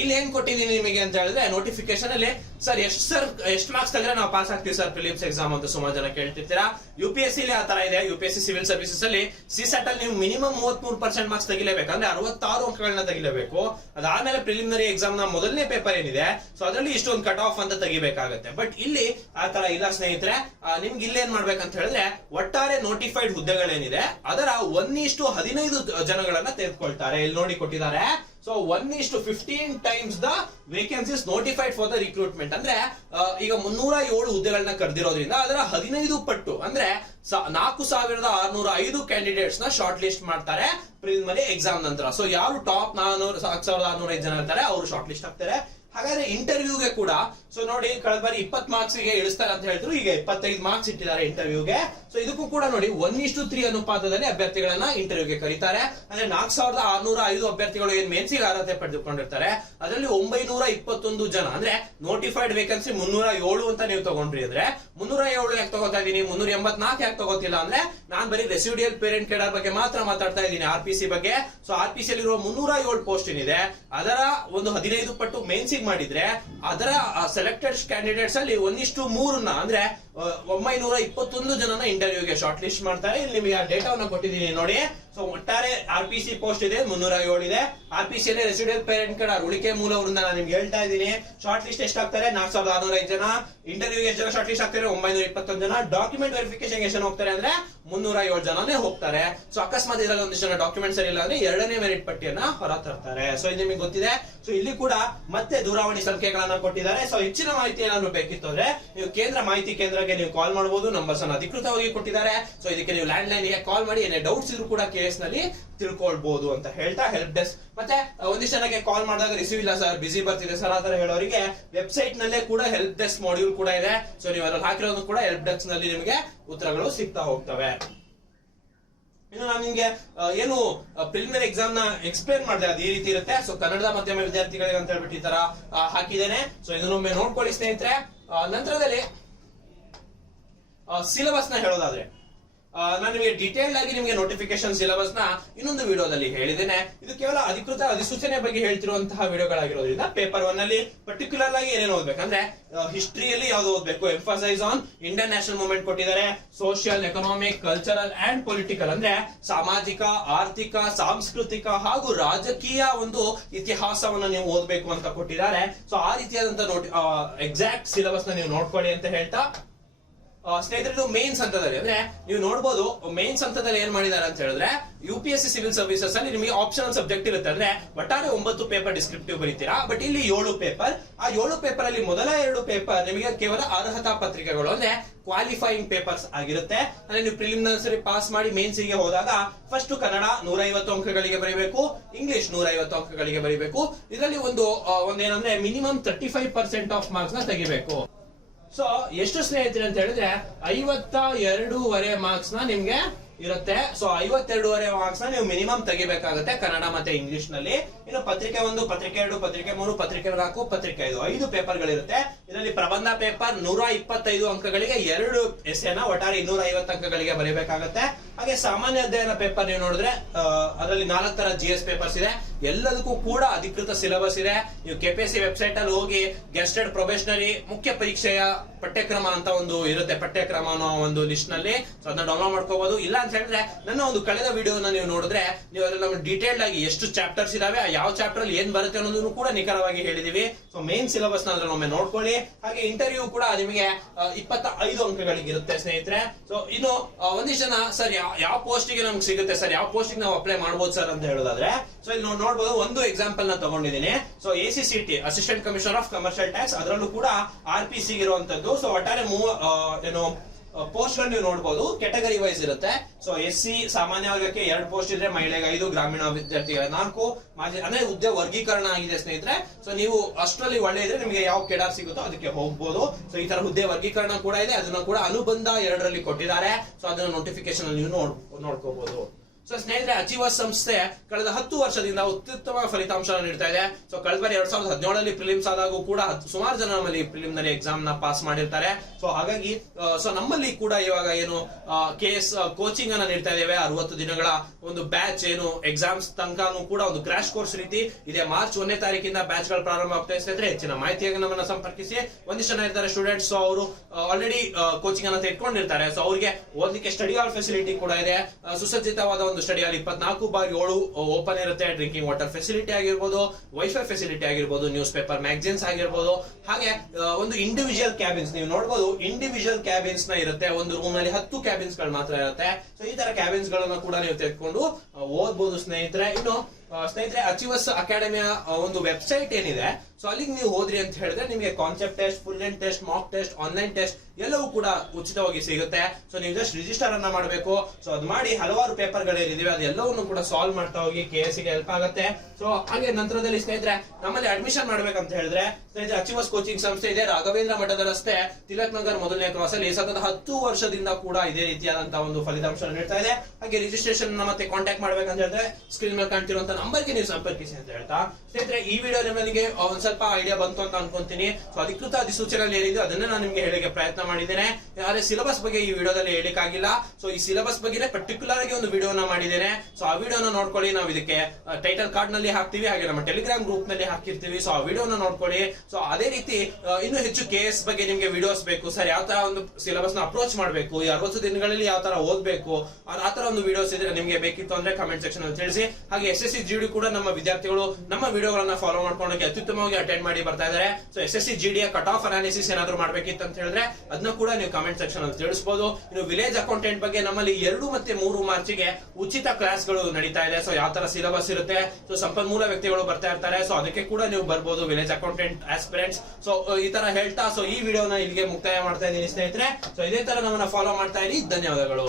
ಇಲ್ಲಿ ಏನ್ ಕೊಟ್ಟಿದ್ದೀನಿ ನಿಮಗೆ ಅಂತ ಹೇಳಿದ್ರೆ ನೋಟಿಫಿಕೇಶನ್ ಅಲ್ಲಿ, ಸರ್, ಎಷ್ಟು ಸರ್ ಎಷ್ಟು ಮಾರ್ಕ್ಸ್ ತೆಗೆದ್ರೆ ನಾವು ಪಾಸ್ ಆಗ್ತೀವಿ ಸರ್ ಪ್ರಿಲಿಮ್ಸ್ ಎಕ್ಸಾಮ್ ಅಂತ ಸುಮಾರು ಜನ ಕೇಳ್ತಿರ್ತೀರಾ? ಯು ಪಿ ಎಸ್ ಆ ತರ ಇದೆ. U P S C civil services ಅಲ್ಲಿ ಸಿ ಸೆಟ್ ಅಲ್ಲಿ ನೀವು ಮಿನಿಮಮ್ ಮೂವತ್ತ್ ಮೂರು ಪರ್ಸೆಂಟ್ ಮಾರ್ಕ್ಸ್ ತೆಗಿಲೇಬೇಕು. ಅಂದ್ರೆ ಅರವತ್ತಾರು ಅಂಕಗಳನ್ನ ತೆಗಿಲೇಬೇಕು. ಅದಾದ್ಮೇಲೆ ಪ್ರಿಲಿಮಿನರಿ ಎಕ್ಸಾಮ್ನ ಮೊದಲನೇ ಪೇಪರ್ ಏನಿದೆ ಸೊ ಅದರಲ್ಲಿ ಇಷ್ಟೊಂದು ಕಟ್ ಆಫ್ ಅಂತ ತೆಗಿಬೇಕಾಗತ್ತೆ. ಬಟ್ ಇಲ್ಲಿ ಆ ತರ ಇಲ್ಲ ಸ್ನೇಹಿತರೆ ನಿಮ್ಗೆ ಇಲ್ಲಿ ಏನ್ ಮಾಡ್ಬೇಕಂತ ಹೇಳಿದ್ರೆ, ಒಟ್ಟಾರೆ ನೋಟಿಫೈಡ್ ಹುದ್ದೆಗಳೇನಿದೆ, ಅದರ ಒಂದಿಷ್ಟು ಹದಿನೈದು ಜನಗಳನ್ನ ತೆಗೆದುಕೊಳ್ತಾರೆ. ಇಲ್ಲಿ ನೋಡಿ ಕೊಟ್ಟಿದ್ದಾರೆ. ಸೊ ಒನ್ ಇಷ್ಟು fifteen times the vacancies notified for the recruitment ಅಂದ್ರೆ ಈಗ ಮುನ್ನೂರ ಏಳು ಹುದ್ದೆಗಳನ್ನ ಕರೆದಿರೋದ್ರಿಂದ ಅದರ ಹದಿನೈದು ಪಟ್ಟು, ಅಂದ್ರೆ ನಾಲ್ಕು ಸಾವಿರದ ಆರ್ನೂರ ಐದು ಕ್ಯಾಂಡಿಡೇಟ್ಸ್ನ ಶಾರ್ಟ್ ಲಿಸ್ಟ್ ಮಾಡ್ತಾರೆ ಪ್ರಿಲಿಮಿನರಿ ಎಕ್ಸಾಮ್ ನಂತರ. ಸೊ ಯಾರು ಟಾಪ್ ನಾನೂರು ಸಾವಿರದ ಆರ್ನೂರ ಐದು ಜನ ಇರ್ತಾರೆ, ಅವರು ಶಾರ್ಟ್ ಲಿಸ್ಟ್ ಆಗ್ತಾರೆ ಹಾಗಾದ್ರೆ ಇಂಟರ್ವ್ಯೂಗೆ ಕೂಡ ಸೊ ನೋಡಿ, ಕಳೆದ ಬಾರಿ ಇಪ್ಪತ್ ಮಾರ್ಕ್ಸ್ಗೆ ಇಳಿಸ್ತಾರೆ ಅಂತ ಹೇಳಿದ್ರು, ಈಗ ಇಪ್ಪತ್ತೈದು ಮಾರ್ಕ್ಸ್ ಇಟ್ಟಿದ್ದಾರೆ ಇಂಟರ್ವ್ಯೂಗೆ ಸೊ ಇದಕ್ಕೂ ಕೂಡ ನೋಡಿ ಒನ್ ಇಷ್ಟು ತ್ರೀ ಅನುಪಾತದಲ್ಲಿ ಅಭ್ಯರ್ಥಿಗಳನ್ನ ಇಂಟರ್ವ್ಯೂಗೆ ಕರೀತಾರೆ. ಅಂದ್ರೆ ನಾಲ್ಕು ಸಾವಿರದ ಆರ್ನೂರ ಐದು ಅಭ್ಯರ್ಥಿಗಳು ಏನ್ ಮೇನ್ಸಿಗೆ ಅರ್ಹತೆ ಪಡೆದುಕೊಂಡಿರ್ತಾರೆ. ಅದರಲ್ಲಿ ಒಂಬೈನೂರ ಇಪ್ಪತ್ತೊಂದು ಜನ, ಅಂದ್ರೆ ನೋಟಿಫೈಡ್ ವೇಕೆನ್ಸಿ ಮುನ್ನೂರ ಏಳು ಅಂತ ನೀವು ತಗೊಂಡ್ರಿ ಅಂದ್ರೆ, ಮುನ್ನೂರ ಏಳು ಯಾಕೆ ತಗೋತಾ ಇದೀನಿ, ಮುನ್ನೂರ ಎಂಬತ್ನಾಲ್ಕು ಯಾಕೆ ತಗೋತಿಲ್ಲ ಅಂದ್ರೆ, ನಾನ್ ಬರೀ ರೆಸಿಡಿಯಲ್ ಪೇರೆಂಟ್ ಕೇಡರ್ ಬಗ್ಗೆ ಮಾತ್ರ ಮಾತಾಡ್ತಾ ಇದ್ದೀನಿ ಆರ್ ಪಿ ಸಿ ಬಗ್ಗೆ. ಸೊ ಆರ್ ಪಿ ಸಿ ಅಲ್ಲಿರುವ ಮುನ್ನೂರ ಏಳು ಪೋಸ್ಟ್ ಏನಿದೆ, ಅದರ ಒಂದು ಹದಿನೈದು ಪಟ್ಟು ಮೇನ್ಸಿ ಗೆ ಮಾಡಿದ್ರೆ ಅದರ ಸೆಲೆಕ್ಟೆಡ್ ಕ್ಯಾಂಡಿಡೇಟ್ಸ್ ಅಲ್ಲಿ ಒಂದಿಷ್ಟು ಮೂರನ್ನ, ಅಂದ್ರೆ ಒಂಬೈನೂರ ಇಪ್ಪತ್ತೊಂದು ಜನನ ಇಂಟರ್ವ್ಯೂಗೆ ಶಾರ್ಟ್ ಲಿಸ್ಟ್ ಮಾಡ್ತಾರೆ. ಇಲ್ಲಿ ನಿಮಗೆ ಆ ಡೇಟಾವನ್ನ ಕೊಟ್ಟಿದ್ದೀನಿ ನೋಡಿ. ಸೊ ಒಟ್ಟಾರೆ ಆರ್ ಪಿ ಸಿ ಪೋಸ್ಟ್ ಇದೆ, ಮುನ್ನೂರ ಏಳು ಇದೆ ಆರ್ ಪಿ ಸಿ ಅಲ್ಲಿ ರೆಸಿಡೆಂಟ್ ಪೇರೆಂಟ್ ಕಡೆ ಉಳಿಕೆ ಮೂಲವರಿಂದ ನಾನು ನಿಮ್ಗೆ ಹೇಳ್ತಾ ಇದ್ದೀನಿ. ಶಾರ್ಟ್ ಲಿಸ್ಟ್ ಎಷ್ಟಾಗ್ತಾರೆ ನಾಲ್ಕು ಸಾವಿರದ ಆರ್ನೂರ ಐದು ಜನ. ಇಂಟರ್ವ್ಯೂಗೆ ಎಷ್ಟು ಜನ ಶಾರ್ಟ್ ಲಿಸ್ಟ್ ಆಗ್ತಾರೆ? ಒಂಬೈನೂರ ಇಪ್ಪತ್ತೊಂದು ಜನ. ಡಾಕ್ಯುಮೆಂಟ್ ವೆರಿಫಿಕೇಶನ್ ಎಷ್ಟು ಹೋಗ್ತಾರೆ ಅಂದ್ರೆ, ಮುನ್ನೂರ ಏಳು ಜನನೇ ಹೋಗ್ತಾರೆ. ಸೊ ಅಕಸ್ಮಾತ್ ಇದ್ರಲ್ಲಿ ಒಂದಿಷ್ಟು ಜನ ಡಾಕ್ಯುಮೆಂಟ್ ಸರಿ ಇಲ್ಲ ಅಂದ್ರೆ ಎರಡನೇ ಮೆರಿಟ್ ಪಟ್ಟಿಯನ್ನ ಹೊರ ತರ್ತಾರೆ ಸೊ ಇದು ನಿಮಗೆ ಗೊತ್ತಿದೆ. ಸೊ ಇಲ್ಲಿ ಕೂಡ ಮತ್ತೆ ದೂರವಾಣಿ ಸಂಖ್ಯೆಗಳನ್ನ ಕೊಟ್ಟಿದ್ದಾರೆ. ಸೊ ಹೆಚ್ಚಿನ ಮಾಹಿತಿ ಏನಾದ್ರು ಬೇಕಿತ್ತು ಅಂದ್ರೆ ನೀವು ಕೇಂದ್ರ ಮಾಹಿತಿ ಕೇಂದ್ರಕ್ಕೆ ನೀವು ಕಾಲ್ ಮಾಡಬಹುದು ನಂಬರ್ಸ್ ಅನ್ನು ಅಧಿಕೃತವಾಗಿ ಕೊಟ್ಟಿದ್ದಾರೆ. ಸೊ ಇದಕ್ಕೆ ನೀವು ಲ್ಯಾಂಡ್ ಲೈನ್ಗೆ ಕಾಲ್ ಮಾಡಿ, ಏನೇ ಡೌಟ್ಸ್ ಇದ್ರು ಕೂಡ ಕೇಸ್ನಲ್ಲಿ ತಿಳ್ಕೊಳ್ಬಹುದು ಅಂತ ಹೇಳ್ತಾ ಹೆಲ್ಪ್ ಡೆಸ್ಕ್ ಮತ್ತೆ ಒಂದಿಷ್ಟು ಜನಕ್ಕೆ ಕಾಲ್ ಮಾಡಿದಾಗ ರಿಸೀವ್ ಇಲ್ಲ ಸರ್ ಬಿಸಿ ಬರ್ತಿದೆ ಸರ್ ಆತರ ಹೇಳೋರಿಗೆ ವೆಬ್ಸೈಟ್ ನಲ್ಲೇ ಕೂಡ ಹೆಲ್ಪ್ ಡೆಸ್ಕ್ ಮಾಡ್ಯೂಲ್ ಕೂಡ ಇದೆ. ಸೊ ನೀವು ಅದ್ರಲ್ಲಿ ಹಾಕಿರೋದು ಕೂಡ ಹೆಲ್ಪ್ ಡೆಸ್ಕ್ನಲ್ಲಿ ನಿಮಗೆ ಉತ್ತರಗಳು ಸಿಗ್ತಾ ಹೋಗ್ತವೆ. ಇನ್ನು ನಾನು ನಿಮ್ಗೆ ಏನು ಪ್ರಿಲಿಮಿನರಿ ಎಕ್ಸಾಮ್ನ ಎಕ್ಸ್ಪ್ಲೇನ್ ಮಾಡಿದೆ, ಅದು ಈ ರೀತಿ ಇರುತ್ತೆ. ಸೊ ಕನ್ನಡದ ಮಾಧ್ಯಮ ವಿದ್ಯಾರ್ಥಿಗಳಿಗೆ ಅಂತ ಹೇಳ್ಬಿಟ್ಟು ಈ ತರ ಹಾಕಿದ್ದೇನೆ. ಸೊ ಇದನ್ನೊಮ್ಮೆ ನೋಡ್ಕೊಳ್ಳಿ ಸ್ನೇಹಿತರೆ. ನಂತರದಲ್ಲಿ ಸಿಲೆಬಸ್ನ ಹೇಳೋದಾದ್ರೆ. ನಾನು ನಿಮಗೆ ಡೀಟೇಲ್ಡ್ ಆಗಿ ನಿಮಗೆ ನೋಟಿಫಿಕೇಶನ್ ಸಿಲೆಬಸ್ನ ಇನ್ನೊಂದು ವಿಡಿಯೋದಲ್ಲಿ ಹೇಳಿದ್ದೇನೆ. ಇದು ಕೇವಲ ಅಧಿಕೃತ ಅಧಿಸೂಚನೆ ಬಗ್ಗೆ ಹೇಳ್ತಿರುವಂತಹ ವಿಡಿಯೋಗಳಾಗಿರೋದ್ರಿಂದ ಪೇಪರ್ ಒನ್ ಅಲ್ಲಿ ಪರ್ಟಿಕ್ಯುಲರ್ ಆಗಿ ಏನೇನು ಓದ್ಬೇಕಂದ್ರೆ ಹಿಸ್ಟ್ರಿಯಲ್ಲಿ ಯಾವ್ದು ಓದ್ಬೇಕು? Emphasis on Indian national movement ಕೊಟ್ಟಿದ್ದಾರೆ. Social economic cultural and political ಅಂದ್ರೆ ಸಾಮಾಜಿಕ, ಆರ್ಥಿಕ, ಸಾಂಸ್ಕೃತಿಕ ಹಾಗೂ ರಾಜಕೀಯ ಒಂದು ಇತಿಹಾಸವನ್ನ ನೀವು ಓದ್ಬೇಕು ಅಂತ ಕೊಟ್ಟಿದ್ದಾರೆ. ಸೊ ಆ ರೀತಿಯಾದಂತಹ ಎಕ್ಸಾಕ್ಟ್ ಸಿಲೆಬಸ್ನ ನೀವು ನೋಡ್ಕೊಳ್ಳಿ ಅಂತ ಹೇಳ್ತಾ ಸ್ನೇಹಿತರೆ ಮೇನ್ಸ್ ಹಂತದಲ್ಲಿ ಅಂದ್ರೆ ನೀವು ನೋಡಬಹುದು ಮೇನ್ಸ್ ಹಂತದಲ್ಲಿ ಏನ್ ಮಾಡಿದ್ದಾರೆ ಅಂತ ಹೇಳಿದ್ರೆ U P S C civil services ಅಲ್ಲಿ ನಿಮಗೆ ಆಪ್ಷನಲ್ ಸಬ್ಜೆಕ್ಟ್ ಇರುತ್ತೆ. ಅಂದ್ರೆ ಒಟ್ಟಾರೆ ಒಂಬತ್ತು ಪೇಪರ್ ಡಿಸ್ಕ್ರಿಪ್ಟಿವ್ ಬರೀತೀರಾ ಬಟ್ ಇಲ್ಲಿ ಏಳು ಪೇಪರ್ ಆ ಏಳು ಪೇಪರ್ ಅಲ್ಲಿ ಮೊದಲ ಎರಡು ಪೇಪರ್ ನಿಮಗೆ ಕೇವಲ ಅರ್ಹತಾ ಪತ್ರಿಕೆಗಳು, ಅಂದ್ರೆ ಕ್ವಾಲಿಫೈಯಿಂಗ್ ಪೇಪರ್ಸ್ ಆಗಿರುತ್ತೆ. ಅಂದ್ರೆ ನೀವು ಪ್ರಿಲಿಮಿನರಿ ಪಾಸ್ ಮಾಡಿ ಮೇನ್ಸ್ಗೆ ಹೋದಾಗ ಫಸ್ಟ್ ಕನ್ನಡ ನೂರ ಐವತ್ತು ಅಂಕಗಳಿಗೆ ಬರೀಬೇಕು ಇಂಗ್ಲಿಷ್ ನೂರ ಐವತ್ತು ಅಂಕಗಳಿಗೆ ಬರೀಬೇಕು. ಇದರಲ್ಲಿ ಒಂದು ಒಂದೇನಂದ್ರೆ minimum thirty five percent of ಮಾರ್ಕ್ಸ್ನ ತೆಗಿಬೇಕು. ಸೊ ಎಷ್ಟು ಸ್ನೇಹಿತರೆ ಅಂತ ಹೇಳಿದ್ರೆ ಐವತ್ತ ಎರಡೂವರೆ ಮಾರ್ಕ್ಸ್ನ ನಿಮ್ಗೆ ಇರುತ್ತೆ. ಸೊ ಐವತ್ತೆರಡೂವರೆ ಮಾರ್ಕ್ಸ್ ನೀವು ಮಿನಿಮಮ್ ತೆಗಿಬೇಕಾಗುತ್ತೆ ಕನ್ನಡ ಮತ್ತೆ ಇಂಗ್ಲಿಷ್ನಲ್ಲಿ. ಇನ್ನು ಪತ್ರಿಕೆ ಒಂದು, ಪತ್ರಿಕೆ ಎರಡು, ಪತ್ರಿಕೆ ಮೂರು, ಪತ್ರಿಕೆ ನಾಲ್ಕು, ಪತ್ರಿಕೆ ಐದು. ಐದು ಪೇಪರ್ ಗಳಿರುತ್ತೆ ಇದರಲ್ಲಿ ಪ್ರಬಂಧ ಪೇಪರ್ ನೂರ ಇಪ್ಪತ್ತೈದು ಅಂಕಗಳಿಗೆ ಎರಡು ಎಸ್ಎನ ಒಟ್ಟಾರೆ ಇನ್ನೂರ ಐವತ್ತು ಅಂಕಗಳಿಗೆ ಬರೀಬೇಕಾಗತ್ತೆ. ಹಾಗೆ ಸಾಮಾನ್ಯ ಅಧ್ಯಯನ ಪೇಪರ್ ನೀವು ನೋಡಿದ್ರೆ ಅದರಲ್ಲಿ ನಾಲ್ಕು ತರ ಜಿ ಎಸ್ ಪೇಪರ್ಸ್ ಇದೆ. ಎಲ್ಲದಕ್ಕೂ ಕೂಡ ಅಧಿಕೃತ ಸಿಲೆಬಸ್ ಇದೆ. ನೀವು ಕೆಪಿಎಸ್ಸಿ ವೆಬ್ಸೈಟ್ ಅಲ್ಲಿ ಹೋಗಿ ಗೆಸ್ಟೆಡ್ ಪ್ರೊಬೇಷನರಿ ಮುಖ್ಯ ಪರೀಕ್ಷೆಯ ಪಠ್ಯಕ್ರಮ ಅಂತ ಒಂದು ಇರುತ್ತೆ. ಪಠ್ಯಕ್ರಮ ಅನ್ನೋ ಒಂದು ಲಿಸ್ಟ್ನಲ್ಲಿ. ಸೊ ಅದನ್ನ ಡೌನ್ಲೋಡ್ ಮಾಡ್ಕೋಬಹುದು ಇಲ್ಲ ಅಂತ ಹೇಳಿದ್ರೆ, ನನ್ನ ಒಂದು ಕಳೆದ ವಿಡಿಯೋನ ನೀವು ನೋಡಿದ್ರೆ ನೀವು ಅದ್ರಲ್ಲಿ ನಮ್ಗೆ ಡೀಟೇಲ್ಡ್ ಆಗಿ ಎಷ್ಟು ಚಾಪ್ಟರ್ಸ್ ಇದಾವೆ ಯಾವ ಚಾಪ್ಟರ್ ಅಲ್ಲಿ ಏನ್ ಬರುತ್ತೆ ಅನ್ನೋದನ್ನು ಕೂಡ ನಿಖರವಾಗಿ ಹೇಳಿದೀವಿ. ಸೊ ಮೇನ್ ಸಿಲೆಬಸ್ನ ಒಮ್ಮೆ ನೋಡ್ಕೊಳ್ಳಿ. ಹಾಗೆ ಇಂಟರ್ವ್ಯೂ ಕೂಡ ನಿಮಗೆ ಇಪ್ಪತ್ತ ಐದು ಅಂಕಗಳಿಗಿರುತ್ತೆ ಸ್ನೇಹಿತರೆ. ಸೊ ಇನ್ನು ಒಂದಿಷ್ಟು ಜನ, ಸರ್ ಯಾವ ಪೋಸ್ಟಿಗೆ ನಮ್ಗೆ ಸಿಗುತ್ತೆ, ಸರ್? ಯಾವ ಪೋಸ್ಟಿಗೆ ನಾವು ಅಪ್ಲೈ ಮಾಡ್ಬೋದು, ಸರ್? ಅಂತ ಹೇಳೋದಾದ್ರೆ ಸೊ ಇಲ್ಲಿ ನಾವು ನೋಡ್ಬೋದು ಒಂದು ಎಕ್ಸಾಂಪಲ್ನ ತಗೊಂಡಿದ್ದೀನಿ. So A C C T assistant commissioner of commercial tax ಅದರಲ್ಲೂ ಕೂಡ ಆರ್ ಪಿ ಸಿ ಇರುವಂತದ್ದು ಸೊ ಒಟ್ಟಾರೆ ಮೂವ ಏನು ಪೋಸ್ಟ್ಗಳು ನೀವು ನೋಡಬಹುದು ಕೆಟಗರಿ ವೈಸ್ ಇರುತ್ತೆ. ಸೊ ಎಸ್ ಸಿ ಸಾಮಾನ್ಯ ವರ್ಗಕ್ಕೆ ಎರಡು ಪೋಸ್ಟ್ ಇದ್ರೆ ಮಹಿಳೆಗೆ ಐದು, ಗ್ರಾಮೀಣ ವಿದ್ಯಾರ್ಥಿ ನಾಲ್ಕು. ಮಾಜಿ ಅಂದ್ರೆ ಹುದ್ದೆ ವರ್ಗೀಕರಣ ಆಗಿದೆ ಸ್ನೇಹಿತರೆ. ಸೊ ನೀವು ಅಷ್ಟರಲ್ಲಿ ಒಳ್ಳೆ ಇದ್ರೆ ನಿಮಗೆ ಯಾವ ಕೆಡಾರ್ ಸಿಗುತ್ತೋ ಅದಕ್ಕೆ ಹೋಗ್ಬೋದು. ಸೊ ಈ ತರ ಹುದ್ದೆ ವರ್ಗೀಕರಣ ಕೂಡ ಇದೆ. ಅದನ್ನ ಕೂಡ ಅನುಬಂಧ ಎರಡರಲ್ಲಿ ಕೊಟ್ಟಿದ್ದಾರೆ. ಸೊ ಅದನ್ನ ನೋಟಿಫಿಕೇಶನ್ ನೀವು ನೋಡ್ ನೋಡ್ಕೋಬಹುದು ಸೊ ಸ್ನೇಹಿತರೆ ಅಚೀವರ್ ಸಂಸ್ಥೆ ಕಳೆದ ಹತ್ತು ವರ್ಷದಿಂದ ಅತ್ಯುತ್ತಮ ಫಲಿತಾಂಶ ನೀಡ್ತಾ ಇದೆ. ಸೊ ಕಳೆದ ಬಾರಿ ಎರಡ್ ಸಾವಿರದ ಹದಿನೇಳರಲ್ಲಿ ಪ್ರಿಲಿಮ್ಸ್ ಆದಾಗೂ ಕೂಡ ಸುಮಾರು ಜನ ನಮ್ಮಲ್ಲಿ ಪ್ರಿಲಿಮಿನರಿ ಎಕ್ಸಾಮ್ನ ಪಾಸ್ ಮಾಡಿರ್ತಾರೆ. ಸೊ ಹಾಗಾಗಿ ಸೊ ನಮ್ಮಲ್ಲಿ ಕೂಡ ಇವಾಗ ಏನು ಕೆ ಎಸ್ ಕೋಚಿಂಗ್ ಅನ್ನ ನೀಡ್ತಾ ಇದ್ದೇವೆ. ಅರವತ್ತು ದಿನಗಳ ಒಂದು ಬ್ಯಾಚ್ ಏನು ಎಕ್ಸಾಮ್ಸ್ ತನಕನೂ ಕೂಡ ಒಂದು ಕ್ರಾಶ್ ಕೋರ್ಸ್ ರೀತಿ ಇದೆ. ಮಾರ್ಚ್ ಒಂದನೇ ತಾರೀಕಿಂದ ಬ್ಯಾಚ್ಗಳು ಪ್ರಾರಂಭ ಆಗ್ತಾ ಇದೆ. ಹೆಚ್ಚಿನ ಮಾಹಿತಿಯಾಗಿ ನಮ್ಮನ್ನ ಸಂಪರ್ಕಿಸಿ. ಒಂದಿಷ್ಟು ಜನ ಇರ್ತಾರೆ ಸ್ಟೂಡೆಂಟ್ಸ್ ಅವರು ಆಲ್ರೆಡಿ ಕೋಚಿಂಗ್ ಅನ್ನ ತೆಗೆದುಕೊಂಡಿರ್ತಾರೆ. ಸೊ ಅವರಿಗೆ ಓದಲಿಕ್ಕೆ ಸ್ಟಡಿ ಹಾಲ್ ಫೆಸಿಲಿಟಿ ಕೂಡ ಇದೆ. ಸುಸಜ್ಜಿತವಾದ ಒಂದು ಸ್ಟಡಿ ಅಲ್ಲಿ ಇಪ್ಪತ್ನಾಲ್ಕು ಬಾರಿ ಏಳು ಓಪನ್ ಇರುತ್ತೆ ಡ್ರಿಂಕಿಂಗ್ ವಾಟರ್ ಫೆಸಿಲಿಟಿ ಆಗಿರ್ಬೋದು ವೈಫೈ ಫೆಸಿಲಿಟಿ ಆಗಿರ್ಬೋದು ನ್ಯೂಸ್ ಪೇಪರ್ ಮ್ಯಾಗಝಿನ್ಸ್ ಆಗಿರ್ಬೋದು. ಹಾಗೆ ಒಂದು ಇಂಡಿವಿಜುವಲ್ ಕ್ಯಾಬಿನ್ಸ್ ನೀವು ನೋಡಬಹುದು ಇಂಡಿವಿಜುವಲ್ ಕ್ಯಾಬಿನ್ಸ್ನ ಇರುತ್ತೆ, ಒಂದು ರೂಮ್ನಲ್ಲಿ ಹತ್ತು ಕ್ಯಾಬಿನ್ಸ್ಗಳು ಮಾತ್ರ ಇರುತ್ತೆ. ಸೊ ಈ ತರ ಕ್ಯಾಬಿನ್ಸ್ ಗಳನ್ನ ಕೂಡ ನೀವು ತೆಗೆದುಕೊಂಡು ಓದ್ಬೋದು ಸ್ನೇಹಿತರೆ. ಇನ್ನು ಸ್ನೇಹಿತರೆ ಅಚೀವರ್ಸ್ ಅಕಾಡೆಮಿಯ ಒಂದು ವೆಬ್ಸೈಟ್ ಏನಿದೆ ಸೊ ಅಲ್ಲಿಗೆ ನೀವು ಹೋದ್ರಿ ಅಂತ ಹೇಳಿದ್ರೆ ನಿಮಗೆ concept test full test mock test online test ಎಲ್ಲವೂ ಕೂಡ ಉಚಿತವಾಗಿ ಸಿಗುತ್ತೆ. ಸೊ ನೀವು ಜಸ್ಟ್ ರಿಜಿಸ್ಟರ್ ಅನ್ನ ಮಾಡಬೇಕು. ಸೊ ಅದು ಮಾಡಿ ಹಲವಾರು ಪೇಪರ್ ಏನಿದೆ ಅದೆಲ್ಲವನ್ನು ಕೂಡ ಸಾಲ್ವ್ ಮಾಡ್ತಾ ಹೋಗಿ ಕೆ ಎಸ್ಗೆ ಹೆಲ್ಪ್ ಆಗುತ್ತೆ. ಸೊ ಹಾಗೆ ನಂತರದಲ್ಲಿ ಸ್ನೇಹಿತರೆ, ನಮ್ಮಲ್ಲಿ ಅಡ್ಮಿಷನ್ ಮಾಡ್ಬೇಕಂತ ಹೇಳಿದ್ರೆ, ಸ್ನೇಹಿತರೆ ಅಚೀವಸ್ ಕೋಚಿಂಗ್ ಸಂಸ್ಥೆ ಇದೆ, ರಾಘವೇಂದ್ರ ಮಠದ ರಸ್ತೆ, ತಿಲಕ್ ನಗರ್ ಮೊದಲನೇ ಕ್ರಾಸ್ ಅಲ್ಲಿ ಸತತ ಹತ್ತು ವರ್ಷದಿಂದ ಕೂಡ ಇದೇ ರೀತಿಯಾದಂತಹ ಒಂದು ಫಲಿತಾಂಶ ನೀಡ್ತಾ ಇದೆ. ಹಾಗೆ ರಿಜಿಸ್ಟ್ರೇಷನ್ ಮತ್ತೆ ಕಾಂಟ್ಯಾಕ್ಟ್ ಮಾಡ್ಬೇಕಂತ ಹೇಳಿದ್ರೆ ಸ್ಕ್ರೀನ್ ಮೇಲೆ ಕಾಣ್ತಿರುವಂತ ನಂಬರ್ಗೆ ನೀವು ಸಂಪರ್ಕಿಸಿ ಅಂತ ಹೇಳ್ತಾ. ಸ್ನೇಹಿತರೆ, ಈ ವಿಡಿಯೋ ನಿಮಗೆ ಒಂದ್ ಸ್ವಲ್ಪ ಐಡಿಯಾ ಬಂತು ಅಂತ ಅನ್ಕೊಂತೀನಿ. ಸೊ ಅಧಿಕೃತ ಅಧಿಸೂಚನೆ ಏನಿದೆ ಅದನ್ನ ನಾನು ನಿಮ್ಗೆ ಹೇಳಿಕೆ ಪ್ರಯತ್ನ ಮಾಡಿದ್ದೇನೆ. ಯಾರೇ ಸಿಲಬಸ್ ಬಗ್ಗೆ ಈ ವಿಡಿಯೋದಲ್ಲಿ ಹೇಳಿಕ್ಕಾಗಿಲ್ಲ ಸೊ ಈ ಸಿಲೆಬಸ್ ಬಗ್ಗೆ ಪರ್ಟಿಕ್ಯುಲರ್ ಆಗಿ ಒಂದು ವಿಡಿಯೋನ ಮಾಡಿದ್ದೇನೆ. ಸೊ ಆ ವಿಡಿಯೋನ ನೋಡ್ಕೊಳ್ಳಿ. ನಾವು ಇದಕ್ಕೆ ಟೈಟಲ್ ಕಾರ್ಡ್ನಲ್ಲಿ ಹಾಕ್ತಿವಿ. ಹಾಗೆ ನಮ್ಮ ಟೆಲಿಗ್ರಾಮ್ ಗ್ರೂಪ್ನಲ್ಲಿ ಹಾಕಿರ್ತೀವಿ. ಸೊ ಆ ವಿಡಿಯೋನ ನೋಡ್ಕೊಳ್ಳಿ. ಸೊ ಅದೇ ರೀತಿ ಇನ್ನು ಹೆಚ್ಚು ಕೇಸ್ ಬಗ್ಗೆ ನಿಮ್ಗೆ ವಿಡಿಯೋಸ್ ಬೇಕು. ಸರ್, ಯಾವ ತರ ಒಂದು ಸಿಲೆಬಸ್ನ ಅಪ್ರೋಚ್ ಮಾಡಬೇಕು? ಈ ಅರವತ್ತು ದಿನಗಳಲ್ಲಿ ಯಾವ ತರ ಓದ್ಬೇಕು? ಆ ತರ ಒಂದು ವಿಡಿಯೋಸ್ ಇದ್ರೆ ನಿಮ್ಗೆ ಬೇಕಿತ್ತು ಅಂದ್ರೆ ಕಮೆಂಟ್ ಸೆಕ್ಷನ್ ಅಲ್ಲಿ ತಿಳಿಸಿ. ಹಾಗೆ S S C G D ಕೂಡ ನಮ್ಮ ವಿದ್ಯಾರ್ಥಿಗಳು ನಮ್ಮ ವಿಡಿಯೋಗಳನ್ನ ಫಾಲೋ ಮಾಡ್ಕೊಂಡೋಗಿ ಅತ್ಯುತ್ತಮವಾಗಿ ಅಟೆಂಡ್ ಮಾಡಿ ಬರ್ತಾ ಇದ್ದಾರೆ. So S S C G ಡಿಯ cut off analysis ಏನಾದ್ರು ಮಾಡ್ಬೇಕಿತ್ತು ಅಂತ ಹೇಳಿದ್ರೆ ಅದನ್ನ ಕೂಡ ನೀವು ಕಮೆಂಟ್ ಸೆಕ್ಷನ್ ಅಲ್ಲಿ ತಿಳಿಸಬಹುದು ಇನ್ನು ವಿಲೇಜ್ ಅಕೌಂಟೆಂಟ್ ಬಗ್ಗೆ ನಮ್ಮಲ್ಲಿ ಎರಡು ಮತ್ತೆ ಮೂರು ಮಾರ್ಚಿಗೆ ಉಚಿತ ಕ್ಲಾಸ್ಗಳು ನಡೀತಾ ಇದೆ. ಸೊ ಯಾವ ತರ ಸಿಲೆಬಸ್ ಇರುತ್ತೆ? ಸೊ ಸಂಪನ್ಮೂಲ ವ್ಯಕ್ತಿಗಳು ಬರ್ತಾ ಇರ್ತಾರೆ. ಸೊ ಅದಕ್ಕೆ ಕೂಡ ನೀವು ಬರ್ಬೋದು ವಿಲೇಜ್ ಅಕೌಂಟೆಂಟ್ ಆಸ್ಪಿರೆಂಟ್ಸ್ ಸೊ ಈ ತರ ಹೇಳ್ತಾ ಸೊ ಈ ವಿಡಿಯೋನ ಇಲ್ಲಿಗೆ ಮುಕ್ತಾಯ ಮಾಡ್ತಾ ಇದ್ದೀನಿ ಸ್ನೇಹಿತರೆ. ಸೊ ಇದೇ ತರ ನಮ್ಮನ್ನ ಫಾಲೋ ಮಾಡ್ತಾ ಇರಿ. ಧನ್ಯವಾದಗಳು.